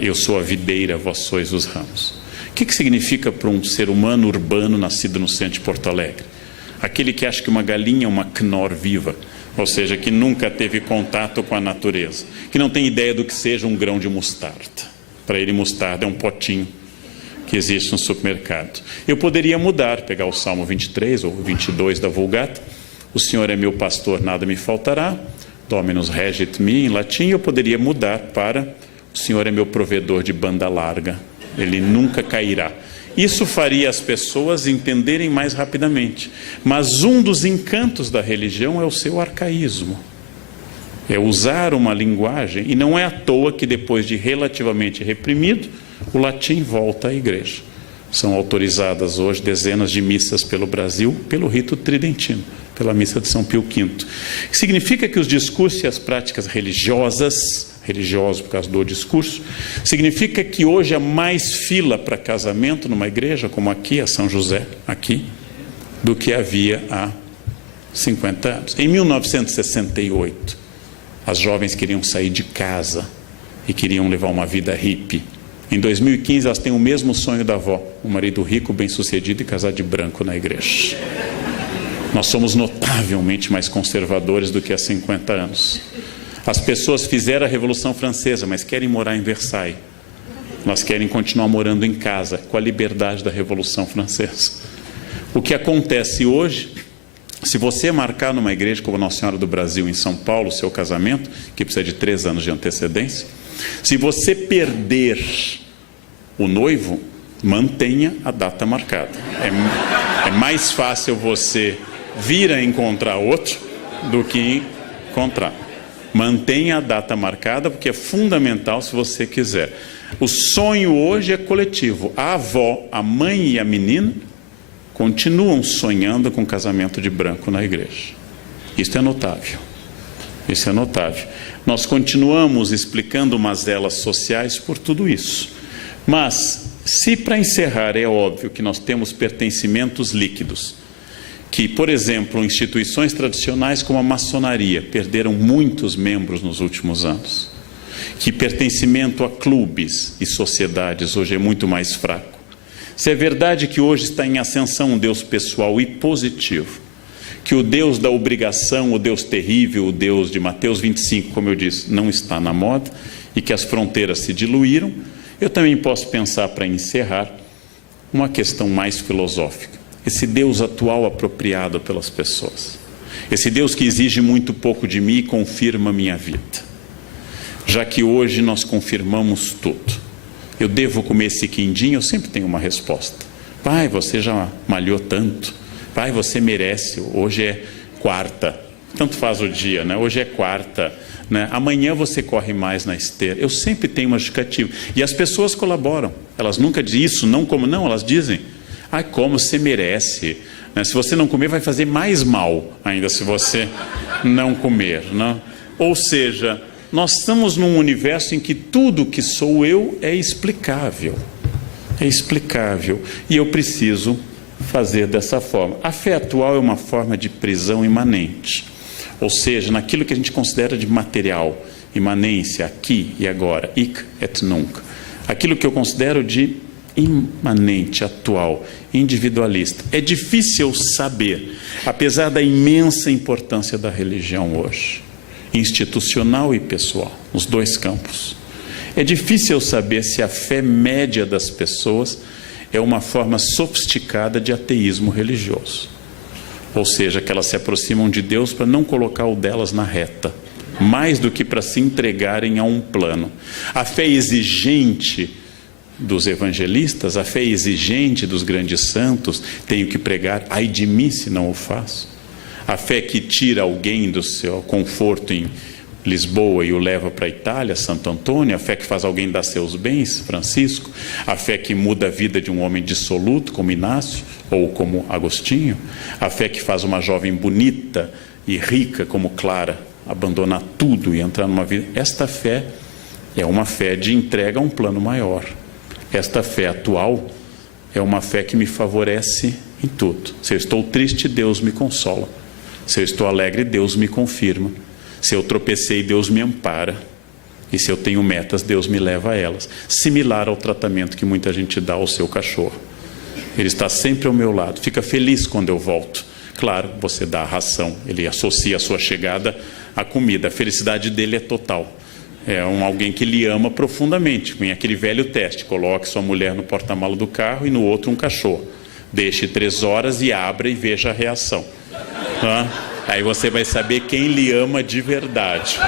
Eu sou a videira, vós sois os ramos. O que significa para um ser humano urbano nascido no centro de Porto Alegre? Aquele que acha que uma galinha é uma Knorr viva, ou seja, que nunca teve contato com a natureza, que não tem ideia do que seja um grão de mostarda. Para ele, mostarda é um potinho que existe no supermercado. Eu poderia mudar, pegar o Salmo 23 ou 22 da Vulgata, o Senhor é meu pastor, nada me faltará, Dominus regit me, em latim. Eu poderia mudar para o Senhor é meu provedor de banda larga, ele nunca cairá. Isso faria as pessoas entenderem mais rapidamente. Mas um dos encantos da religião é o seu arcaísmo. É usar uma linguagem, e não é à toa que depois de relativamente reprimido, o latim volta à igreja. São autorizadas hoje dezenas de missas pelo Brasil pelo rito tridentino. pela missa de São Pio V. Significa que os discursos e as práticas religiosos por causa do discurso, significa que hoje há mais fila para casamento numa igreja, como aqui, a São José, aqui, do que havia há 50 anos. Em 1968, as jovens queriam sair de casa e queriam levar uma vida hippie. Em 2015, elas têm o mesmo sonho da avó, um marido rico, bem-sucedido e casar de branco na igreja. Nós somos notavelmente mais conservadores do que há 50 anos. As pessoas fizeram a Revolução Francesa, mas querem morar em Versailles. Elas querem continuar morando em casa, com a liberdade da Revolução Francesa. O que acontece hoje, se você marcar numa igreja como Nossa Senhora do Brasil, em São Paulo, o seu casamento, que precisa de 3 anos de antecedência, se você perder o noivo, mantenha a data marcada. É mais fácil você vir a encontrar outro do que encontrar. Mantenha a data marcada, porque é fundamental se você quiser. O sonho hoje é coletivo. A avó, a mãe e a menina continuam sonhando com casamento de branco na igreja. Isso é notável. Isso é notável. Nós continuamos explicando mazelas sociais por tudo isso. Mas, se para encerrar é óbvio que nós temos pertencimentos líquidos, que, por exemplo, instituições tradicionais como a maçonaria perderam muitos membros nos últimos anos, que pertencimento a clubes e sociedades hoje é muito mais fraco. Se é verdade que hoje está em ascensão um Deus pessoal e positivo, que o Deus da obrigação, o Deus terrível, o Deus de Mateus 25, como eu disse, não está na moda, e que as fronteiras se diluíram, eu também posso pensar, para encerrar, uma questão mais filosófica. Esse Deus atual apropriado pelas pessoas. Esse Deus que exige muito pouco de mim e confirma a minha vida. Já que hoje nós confirmamos tudo. Eu devo comer esse quindim? Eu sempre tenho uma resposta. Pai, você já malhou tanto. Pai, você merece. Hoje é quarta. Tanto faz o dia, né? Hoje é quarta. Né? Amanhã você corre mais na esteira. Eu sempre tenho uma justificativa. E as pessoas colaboram. Elas nunca dizem isso, não como não. Elas dizem... Ai, como você merece. Né? Se você não comer, vai fazer mais mal ainda se você não comer. Né? Ou seja, nós estamos num universo em que tudo que sou eu é explicável. É explicável. E eu preciso fazer dessa forma. A fé atual é uma forma de prisão imanente. Ou seja, naquilo que a gente considera de material, imanência, aqui e agora, hic et nunc. Aquilo que eu considero de imanente, atual, individualista. É difícil saber, apesar da imensa importância da religião hoje, institucional e pessoal, nos dois campos. É difícil saber se a fé média das pessoas é uma forma sofisticada de ateísmo religioso. Ou seja, que elas se aproximam de Deus para não colocar o delas na reta, mais do que para se entregarem a um plano. A fé exigente dos evangelistas, a fé exigente dos grandes santos, tenho que pregar, ai de mim se não o faço. A fé que tira alguém do seu conforto em Lisboa e o leva para a Itália, Santo Antônio, a fé que faz alguém dar seus bens, Francisco, a fé que muda a vida de um homem dissoluto, como Inácio, ou como Agostinho, a fé que faz uma jovem bonita e rica, como Clara, abandonar tudo e entrar numa vida. Esta fé é uma fé de entrega a um plano maior. Esta fé atual é uma fé que me favorece em tudo. Se eu estou triste, Deus me consola. Se eu estou alegre, Deus me confirma. Se eu tropecei, Deus me ampara. E se eu tenho metas, Deus me leva a elas. Similar ao tratamento que muita gente dá ao seu cachorro. Ele está sempre ao meu lado. Fica feliz quando eu volto. Claro, você dá a ração. Ele associa a sua chegada à comida. A felicidade dele é total. É alguém que lhe ama profundamente. Vem aquele velho teste. Coloque sua mulher no porta-malas do carro e no outro um cachorro. Deixe 3 horas e abra e veja a reação. Aí você vai saber quem lhe ama de verdade.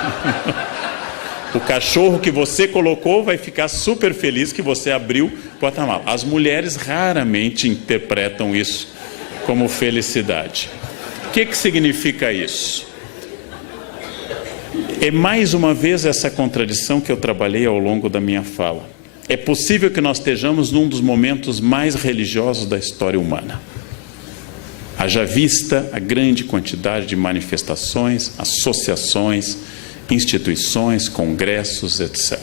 O cachorro que você colocou vai ficar super feliz que você abriu o porta-malas. As mulheres raramente interpretam isso como felicidade. O que significa isso? É mais uma vez essa contradição que eu trabalhei ao longo da minha fala. É possível que nós estejamos num dos momentos mais religiosos da história humana. Haja vista a grande quantidade de manifestações, associações, instituições, congressos, etc.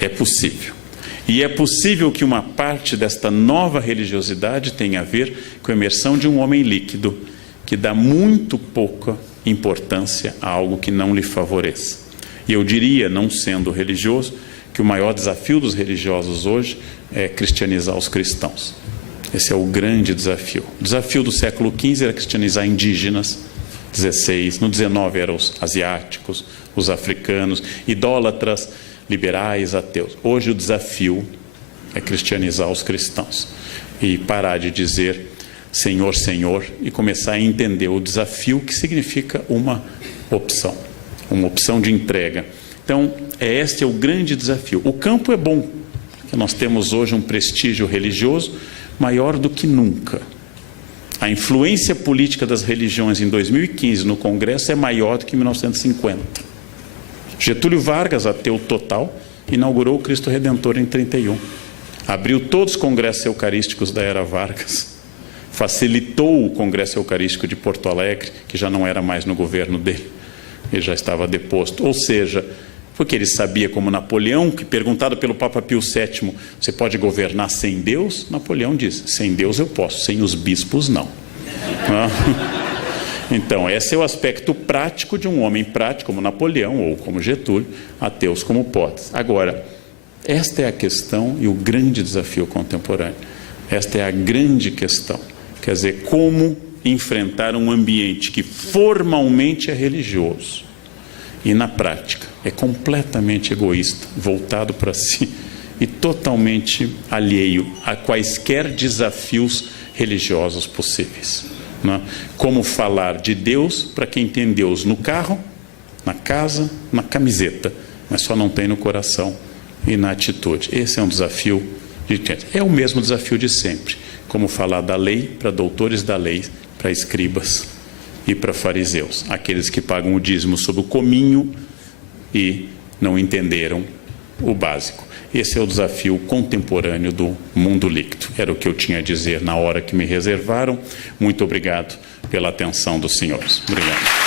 É possível. E é possível que uma parte desta nova religiosidade tenha a ver com a emersão de um homem líquido, que dá muito pouca importância a algo que não lhe favoreça. E eu diria, não sendo religioso, que o maior desafio dos religiosos hoje é cristianizar os cristãos. Esse é o grande desafio. O desafio do século XV era cristianizar indígenas, 16, no 19 eram os asiáticos, os africanos, idólatras, liberais, ateus. Hoje o desafio é cristianizar os cristãos e parar de dizer Senhor, Senhor, e começar a entender o desafio que significa uma opção de entrega. Então, este é o grande desafio. O campo é bom, porque nós temos hoje um prestígio religioso maior do que nunca. A influência política das religiões em 2015 no Congresso é maior do que em 1950. Getúlio Vargas, ateu total, inaugurou o Cristo Redentor em 31. Abriu todos os congressos eucarísticos da era Vargas. Facilitou o Congresso Eucarístico de Porto Alegre, que já não era mais no governo dele. Ele já estava deposto. Ou seja, porque ele sabia, como Napoleão, que perguntado pelo Papa Pio VII, você pode governar sem Deus? Napoleão diz, sem Deus eu posso, sem os bispos não. Então, esse é o aspecto prático de um homem prático, como Napoleão ou como Getúlio, ateus como Potts. Agora, esta é a questão e o grande desafio contemporâneo. Esta é a grande questão. Quer dizer, como enfrentar um ambiente que formalmente é religioso e na prática é completamente egoísta, voltado para si e totalmente alheio a quaisquer desafios religiosos possíveis. Né? Como falar de Deus para quem tem Deus no carro, na casa, na camiseta, mas só não tem no coração e na atitude. Esse é um desafio é o mesmo desafio de sempre. Como falar da lei para doutores da lei, para escribas e para fariseus, aqueles que pagam o dízimo sob o cominho e não entenderam o básico. Esse é o desafio contemporâneo do mundo líquido. Era o que eu tinha a dizer na hora que me reservaram. Muito obrigado pela atenção dos senhores. Obrigado.